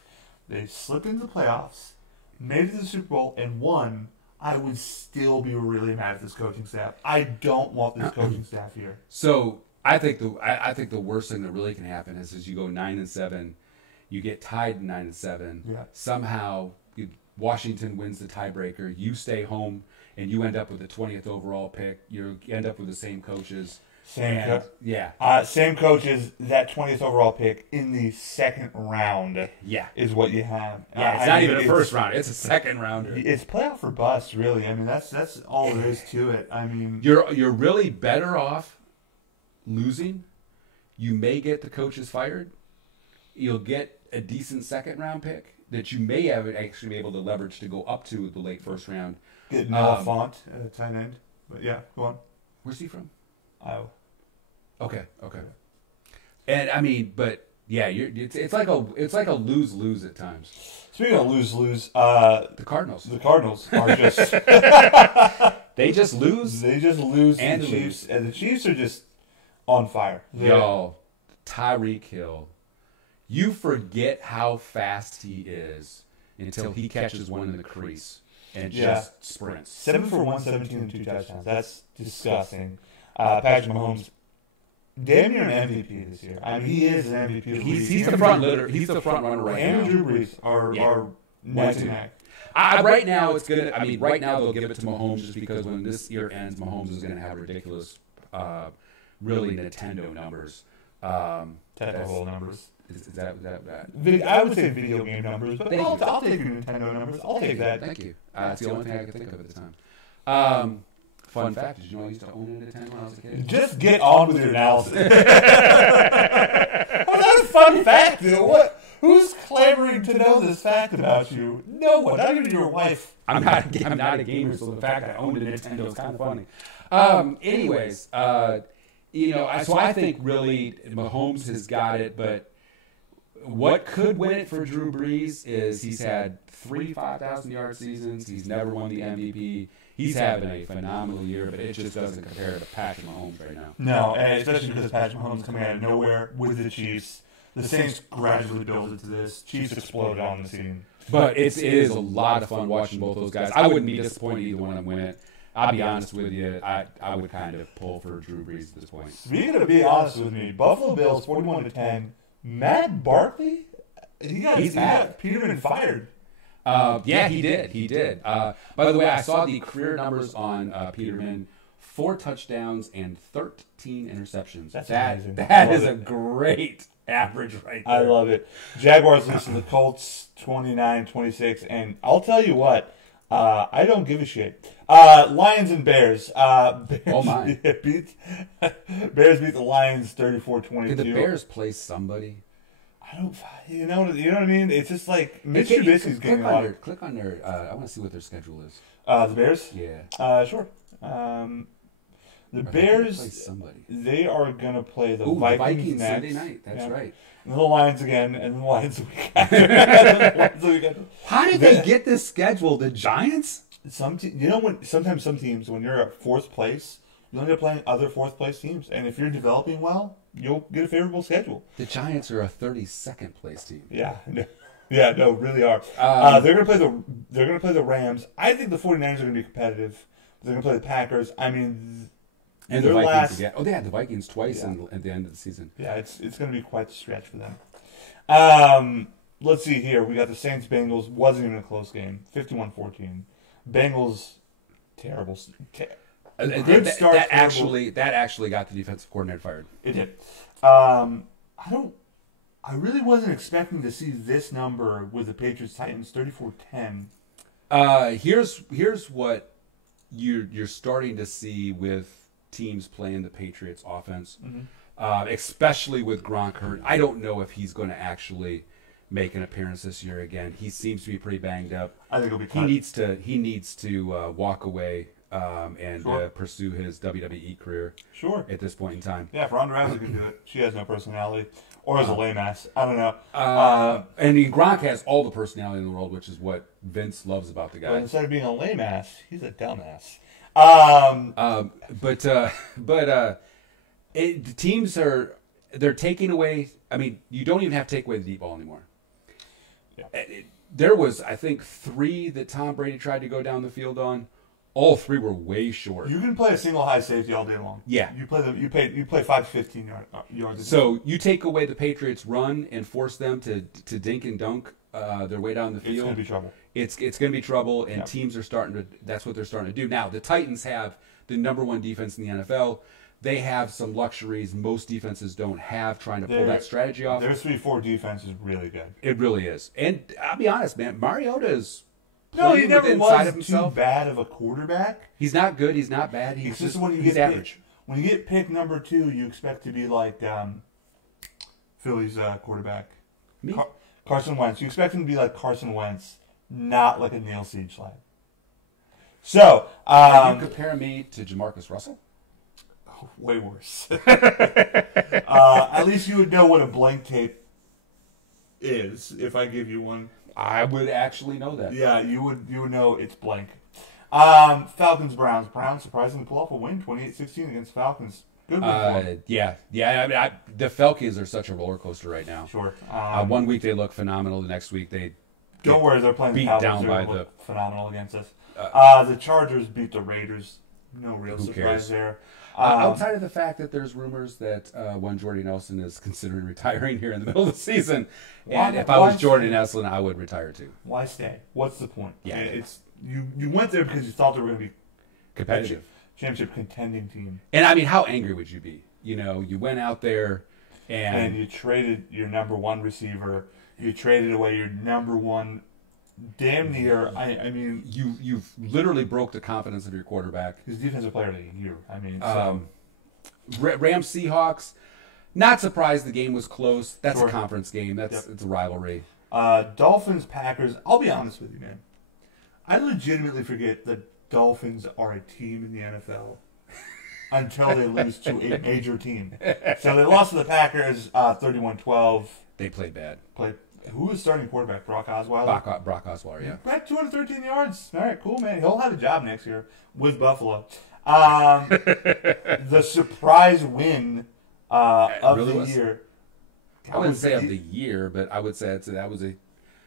they slipped into the playoffs, made it to the Super Bowl, and won. I would still be really mad at this coaching staff. I don't want this coaching staff here. So I think the worst thing that really can happen is you go 9-7, you get tied 9-7. Yeah. Somehow Washington wins the tiebreaker. You stay home and you end up with the 20th overall pick. You end up with the same coaches. Same coaches. That 20th overall pick in the second round. Yeah, is what you have. Yeah, it's not even a first round; it's a second rounder. It's playoff or bust, really. I mean, that's all there is to it. I mean, you're really better off losing. You may get the coaches fired. You'll get a decent second round pick that you may have actually be able to leverage to go up to the late first round. Get Noah Font at a tight end, but yeah, go on. Where's he from? Iowa. Okay. And I mean, but yeah, it's like a lose at times. Speaking of lose, the Cardinals are just they just lose. They just lose to and the Chiefs, and the Chiefs are just on fire. Yo, Tyreek Hill, you forget how fast he is until he catches one in the crease and just sprints. 7 for 117 and 2 touchdowns. That's disgusting. Patrick Mahomes, damn near an MVP this year. I mean, he is an MVP. He's the front runner. He's the front runner right now. And Drew Brees are neck to neck. Right now it's gonna. I mean, right now they'll give it to Mahomes just because when this year ends, Mahomes is gonna have ridiculous, really Nintendo numbers. Technical numbers. Is that? I would say video game numbers, but I'll take your Nintendo numbers. I'll take that. Thank you. It's the only thing I could think of at the time. Fun fact, did you know I used to own a Nintendo when I was a kid? Just get on with your analysis. Well, that's a fun fact, dude. What? Who's clamoring to know this fact about you? No one, not even your wife. I'm not a gamer, so the fact that I owned a Nintendo is kind of funny. Anyways, so I think really Mahomes has got it, but what could win it for Drew Brees is he's had 3 5,000-yard seasons. He's never won the MVP. He's having a phenomenal year, but it just doesn't compare to Patrick Mahomes right now. No, and especially because Patrick Mahomes coming out of nowhere with the Chiefs. The Saints gradually built into this. Chiefs exploded on the scene. But it is a lot of fun watching both those guys. I wouldn't be disappointed either one of them win it. I'll be honest with you. I would kind of pull for Drew Brees at this point. Speaking of being honest with me, Buffalo Bills 41-10. Matt Barkley, he got Peterman fired. Yeah, he did. By the way, I saw the career numbers on Peterman: 4 touchdowns and 13 interceptions. That's amazing. That is a great average right there. I love it. Jaguars lose to the Colts 29-26, and I'll tell you what, I don't give a shit. Lions and Bears. Oh my! Bears beat the Lions 34-22. Did the Bears play somebody? You know what I mean? It's just like Mitch Trubisky's getting a lot. Click on their. I want to see what their schedule is. The Bears? Yeah. Sure. The Bears. They are gonna play the Vikings next. Sunday night. That's right. And the Lions again, and the Lions the week after. How did they get this schedule? The Giants? Sometimes some teams, when you're at 4th place, you end up playing other 4th place teams, and if you're developing well, you'll get a favorable schedule. The Giants are a 32nd place team. Yeah, really are. They're gonna play the Rams. I think the 49ers are gonna be competitive. They're gonna play the Packers. I mean, and the Vikings again. Oh, they had the Vikings twice at the end of the season. Yeah, it's gonna be quite the stretch for them. Let's see here. We got the Saints Bengals. Wasn't even a close game. 51-14. Bengals, terrible. That actually got the defensive coordinator fired. It did. I really wasn't expecting to see this number with the Patriots Titans 34-10. Here's what you're starting to see with teams playing the Patriots offense, especially with Gronk hurt. I don't know if he's going to actually make an appearance this year again. He seems to be pretty banged up. I think he'll be cut. He needs to walk away and pursue his WWE career. Sure. At this point in time. Yeah, if Ronda Rousey can do it, she has no personality, or is a lame ass. I don't know. And Gronk has all the personality in the world, which is what Vince loves about the guy. But instead of being a lame ass, he's a dumbass. The teams they're taking away. I mean, you don't even have to take away the deep ball anymore. Yeah. There was, I think, 3 that Tom Brady tried to go down the field on. All 3 were way short. You can play a single high safety all day long. Yeah. You play 5 to 15 yards. So you take away the Patriots' run and force them to dink and dunk their way down the field. It's going to be trouble. It's going to be trouble, and teams are starting to. That's what they're starting to do now. The Titans have the #1 defense in the NFL. They have some luxuries most defenses don't have, trying to pull that strategy off. Their 3-4 defense is really good. It really is, and I'll be honest, man. Mariota is. No, he never was too bad of a quarterback. He's not good. He's not bad. He's just when you get average. When you get pick number 2, you expect to be like Philly's quarterback, Carson Wentz. You expect him to be like Carson Wentz, not like a Neil Siege slide. So, are you comparing me to Jamarcus Russell? Way worse. At least you would know what a blank tape is if I give you one. I would actually know that. Yeah, you would know it's blank. Falcons, Browns. Browns surprisingly pull off a win, 28-16 against Falcons. Good win. Yeah. I mean, the Falcons are such a roller coaster right now. Sure. 1 week they look phenomenal. The next week they don't worry, they're playing beat the Cowboys. down by they look phenomenal against us. The Chargers beat the Raiders. No real surprise there. Outside of the fact that there's rumors that one Jordy Nelson is considering retiring here in the middle of the season, and if I was Jordy Nelson, I would retire too. Why stay? What's the point? Yeah, it's you went there because you thought they were going to be competitive, championship contending team. And I mean, how angry would you be? You know, you went out there and you traded your #1 receiver. You traded away your #1. Damn near. I mean, you've literally broke the confidence of your quarterback. His defensive player of the year. I mean, Rams Seahawks. Not surprised the game was close. That's a conference game. It's a rivalry. Dolphins Packers. I'll be honest with you, man. I legitimately forget that Dolphins are a team in the NFL until they lose to a major team. So they lost to the Packers 31-12. They played bad. Who was starting quarterback? Brock Osweiler? Brock Osweiler, yeah. Had 213 yards. All right, cool, man. He'll have a job next year with Buffalo. The surprise win of the year. I wouldn't say of the year, but I would say that was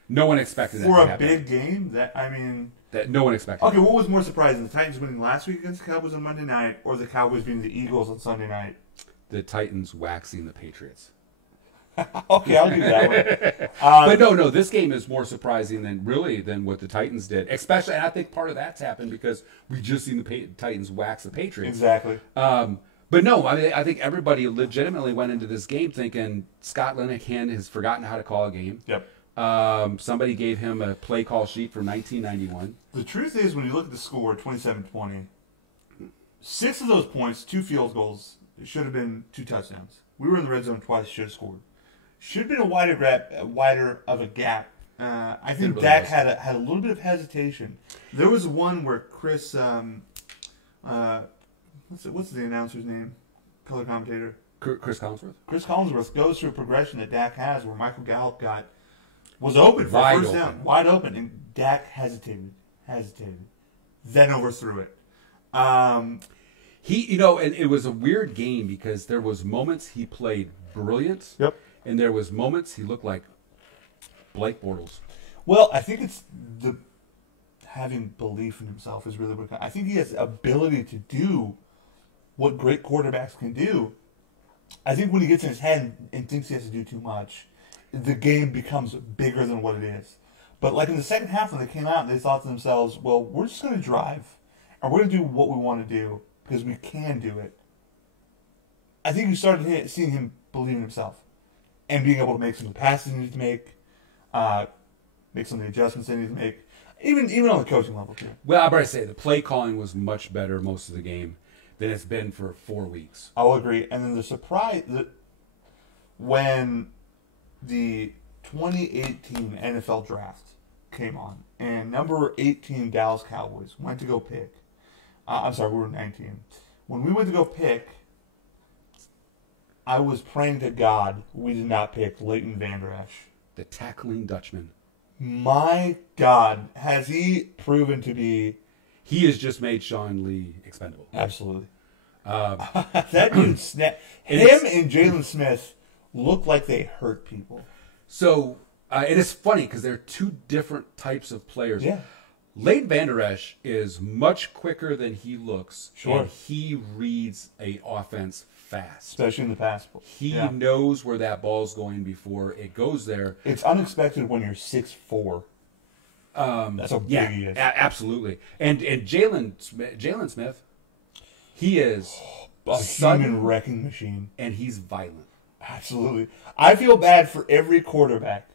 no one expected that for to a happen. big game. That no one expected. Okay, what was more surprising? The Titans winning last week against the Cowboys on Monday night, or the Cowboys beating the Eagles on Sunday night? The Titans waxing the Patriots. Okay, I'll do that one. But no, this game is more surprising than what the Titans did. Especially, and I think part of that's happened because we just seen the Titans wax the Patriots. Exactly. But no, I mean, I think everybody legitimately went into this game thinking Scott Linehan has forgotten how to call a game. Yep. Somebody gave him a play call sheet from 1991. The truth is, when you look at the score, 27-20, 6 of those points, 2 field goals, it should have been 2 touchdowns. We were in the red zone twice, should have scored. Should have been a wider of a gap. I think really Dak had a little bit of hesitation. There was one where Chris, what's the announcer's name? Color commentator. Chris Collinsworth. Chris Collinsworth goes through a progression that Dak has where Michael Gallup was open for first down, wide open, and Dak hesitated, then overthrew it. And it was a weird game because there was moments he played brilliant. Yep. And there was moments he looked like Blake Bortles. Well, I think it's having belief in himself is really what I think he has the ability to do what great quarterbacks can do. I think when he gets in his head and thinks he has to do too much, the game becomes bigger than what it is. But like in the second half when they came out, they thought to themselves, well, we're just going to drive and we're going to do what we want to do because we can do it. I think you started seeing him believe in himself. And being able to make some of the passes he needed to make some of the adjustments they needed to make, even on the coaching level too. Well, I better say the play calling was much better most of the game than it's been for 4 weeks. I'll agree. And then the surprise that when the 2018 NFL draft came on and number 18 Dallas Cowboys went to go pick. I'm sorry, we were 19. When we went to go pick, I was praying to God we did not pick Leighton Vander Esch. The tackling Dutchman. My God, has he proven to be... He has just made Sean Lee expendable. Absolutely. That dude snap. Him and Jalen Smith look like they hurt people. So, and it's funny because they're two different types of players. Yeah. Leighton Vander Esch is much quicker than he looks. Sure. And he reads a offense fast. Especially in the pass. He knows where that ball's going before it goes there. It's unexpected when you're 6'4". That's a big he is. Absolutely. And Jalen Smith, he is A sudden, human wrecking machine. and he's violent. Absolutely. I feel bad for every quarterback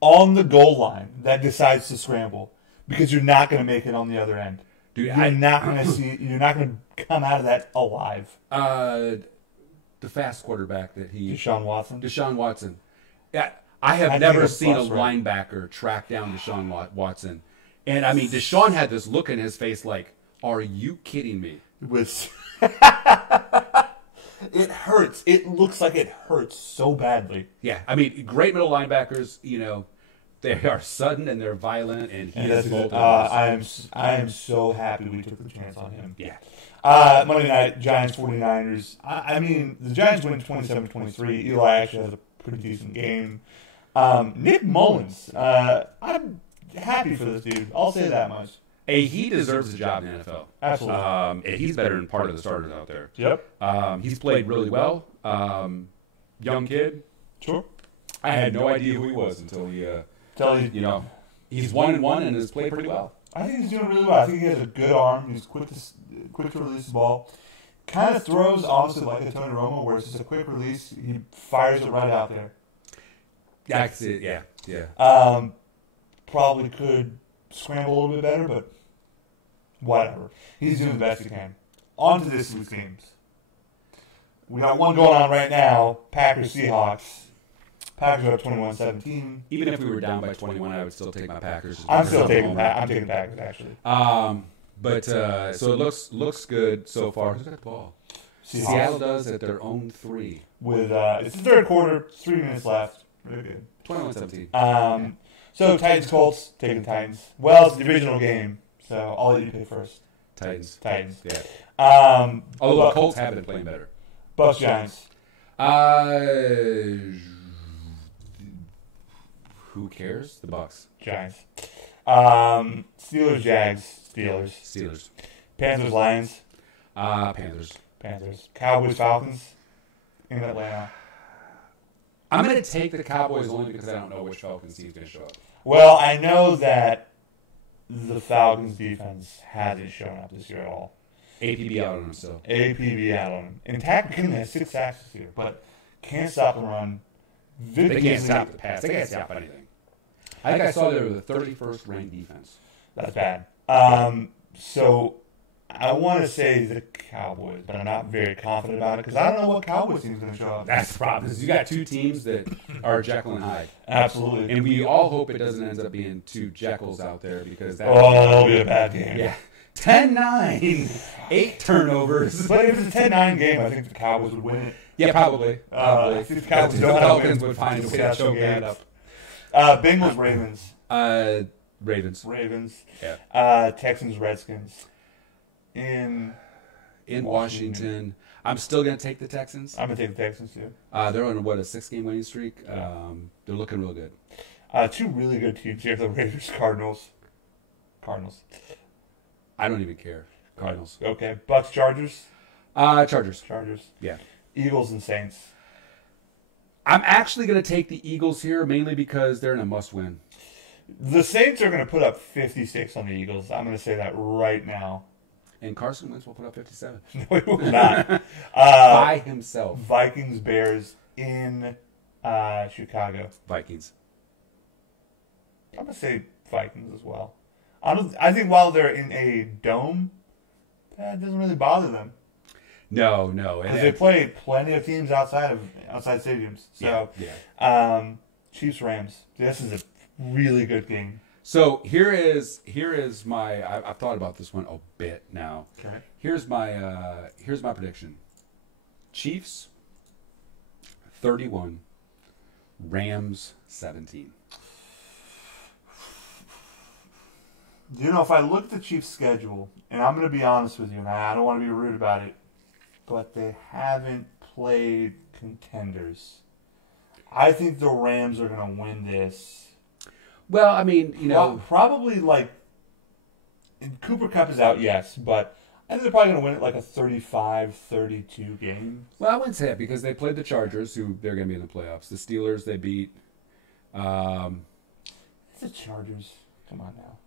on the goal line that decides to scramble because you're not going to make it on the other end. Dude, You're not going to come out of that alive. The fast quarterback that Deshaun Watson. Deshaun Watson. Yeah, I have I'd never take a seen a bus ride. linebacker track down Deshaun Watson. And I mean, Deshaun had this look in his face like, are you kidding me? With it hurts. It looks like it hurts so badly. Yeah, I mean, great middle linebackers, they are sudden and they're violent, and he is both. I am so happy we took the chance on him. Yeah. Monday night, Giants 49ers. I mean, the Giants win 27-23. Eli actually has a pretty decent game. Nick Mullins. I'm happy for this dude. I'll say that much. Hey, he deserves a job in the NFL. Absolutely. And he's better than part of the starters out there. Yep. He's played really well. Young kid. Sure. I had no idea who he was until he, Tell you, he's 1-1 and has played pretty well. I think he's doing really well. I think he has a good arm. He's quick to release the ball. Kind of throws honestly like a Tony Romo, where it's just a quick release. He fires it right out there. Yeah, I can see it. Yeah. Probably could scramble a little bit better, but whatever. He's doing the best he can. On to this week's games. We got one going on right now. Packers Seahawks. Packers are up 21-17. Even if we were down by 21, I would still take my Packers. I'm taking Packers actually. But so it looks good so far. Who's got the ball? Seattle does at their own 3. With it's the third quarter, 3 minutes left. Really good. 21-17. So Titans Colts taking Titans. Well, it's a divisional game, so I'll let you pick first. Titans. Yeah. Although the Colts have been playing better. Bucks Giants. Who cares? The Bucks. Giants. Steelers Jags. Steelers. Panthers Lions. Panthers. Cowboys Falcons. In Atlanta. I'm going to take the Cowboys only because I don't know which Falcons team's going to show up. Well, I know that the Falcons defense hasn't shown up this year at all. APB out on them still. APB out on them. And Tack McKinley has 6 sacks this year, but can't stop the run. They can't stop the pass. They can't stop anything. I think I saw they were the 31st ranked defense. That's bad. So I want to say the Cowboys, but I'm not very confident about it because I don't know what Cowboys team's going to show up. That's the problem. Is you got 2 teams that are Jekyll and Hyde. Absolutely. And we all hope it doesn't end up being 2 Jekylls out there because that'll be a bad game. Yeah. 10-9. 8 turnovers. But if it's a 10-9 game, I think the Cowboys would win it. Yeah, probably. I think the Cowboys the Falcons would find a way to choke that up. Bengals Ravens. Ravens. Yeah. Texans Redskins. In Washington. I'm still going to take the Texans. I'm going to take the Texans too. They're on, a 6-game winning streak? They're looking real good. 2 really good teams here. The Raiders, Cardinals. I don't even care. Cardinals. Okay. Bucks, Chargers. Chargers. Yeah. Eagles and Saints. I'm actually going to take the Eagles here, mainly because they're in a must-win. The Saints are going to put up 56 on the Eagles. I'm going to say that right now. And Carson Wentz will put up 57. No, he will not. By himself. Vikings, Bears in Chicago. Vikings. I'm going to say Vikings as well. I think while they're in a dome, that doesn't really bother them. No. Because they play plenty of teams outside stadiums. So, Chiefs, Rams. This is a really good game. So here is my. I've thought about this one a bit now. Okay. Here's my prediction. Chiefs 31, Rams 17. If I look at the Chiefs' schedule, and I'm going to be honest with you, and I don't want to be rude about it, but they haven't played contenders. I think the Rams are going to win this. Well, I mean, probably like Cooper Kupp is out, yes, but I think they're probably going to win it like a 35-32 game. Well, I wouldn't say that because they played the Chargers, who they're going to be in the playoffs. The Steelers, they beat. It's the Chargers. Come on now.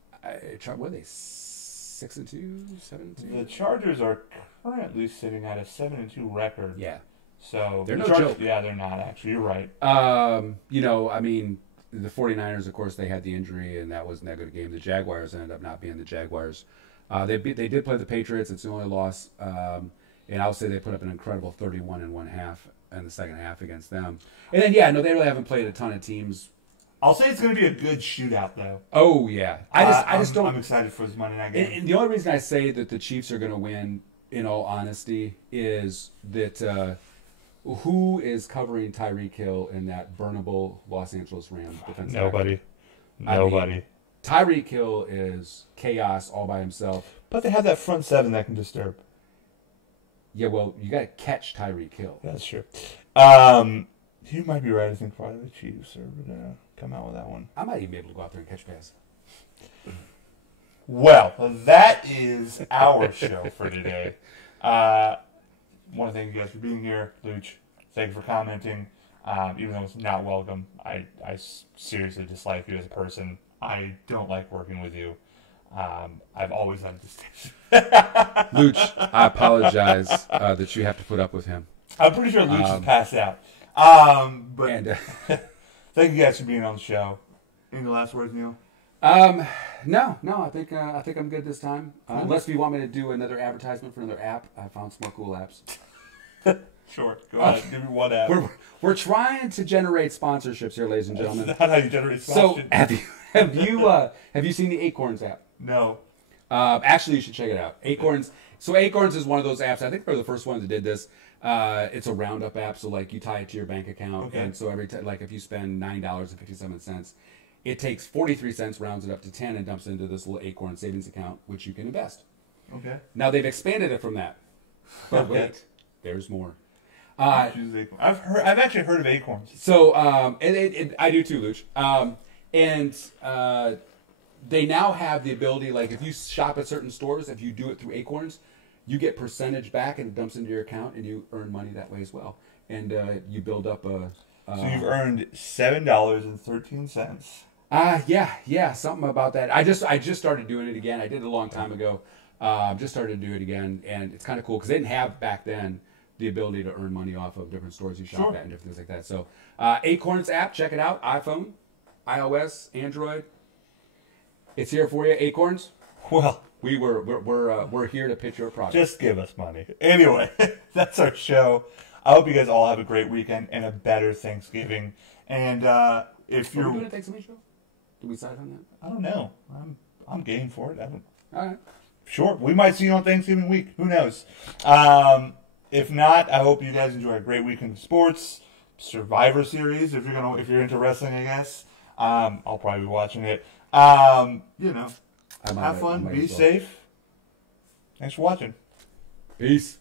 What are they? 6-2, 7-2. The Chargers are currently sitting at a 7-2 record. Yeah. So they're no joke. Yeah, they're not actually. You're right. I mean, the 49ers, of course, they had the injury, and that was a negative game. The Jaguars ended up not being the Jaguars. They did play the Patriots. It's the only loss. And I'll say they put up an incredible 31 in one half in the second half against them. And then, they really haven't played a ton of teams. I'll say it's going to be a good shootout, though. Oh, yeah. I just don't. I'm excited for this Monday night game. And the only reason I say that the Chiefs are going to win, in all honesty, is that who is covering Tyreek Hill in that burnable Los Angeles Rams defense? Nobody. I mean, Tyreek Hill is chaos all by himself. But they have that front seven that can disturb. Yeah, well, you got to catch Tyreek Hill. That's true. You might be right. I think probably the Chiefs are going to come out with that one. I might even be able to go out there and catch pass. Well, that is our show for today. Want to thank you guys for being here. Luch, thank you for commenting. Even though it's not welcome, I seriously dislike you as a person. I don't like working with you. I've always had a distinction. Luch, I apologize that you have to put up with him. I'm pretty sure Luch is passed out. But thank you guys for being on the show. Any last words, Neil? No. I think I'm good this time. Unless you want me to do another advertisement for another app. I found some more cool apps. Sure. Go ahead. Give me one app. We're trying to generate sponsorships here, ladies and gentlemen. That's not how you generate sponsorships. So have you seen the Acorns app? No. Actually, you should check it out. Acorns. So Acorns is one of those apps. I think they're the first ones that did this. It's a roundup app, so like you tie it to your bank account, and so every time, like if you spend $9.57, it takes 43 cents, rounds it up to 10, and dumps it into this little Acorn savings account, which you can invest. Okay. Now they've expanded it from that, but wait, there's more. I've actually heard of Acorns. So I do too, Luch. And they now have the ability, like if you shop at certain stores, if you do it through Acorns, you get percentage back and it dumps into your account, and you earn money that way as well. And you build up a. So you've earned $7.13. Yeah, something about that. I just started doing it again. I did it a long time ago. Just started to do it again, and it's kind of cool because they didn't have back then the ability to earn money off of different stores you shop at and different things like that. So Acorns app, check it out. iPhone, iOS, Android. It's here for you. Acorns. Well, we're here to pitch your product. Just give us money. Anyway, that's our show. I hope you guys all have a great weekend and a better Thanksgiving. And if you're doing a Thanksgiving show, did we decide on that? I don't know. I'm game for it. All right. Sure, we might see you on Thanksgiving week. Who knows? If not, I hope you guys enjoy a great weekend of sports. Survivor Series, if you're into wrestling, I guess. I'll probably be watching it. Have fun, be safe. Thanks for watching. Peace.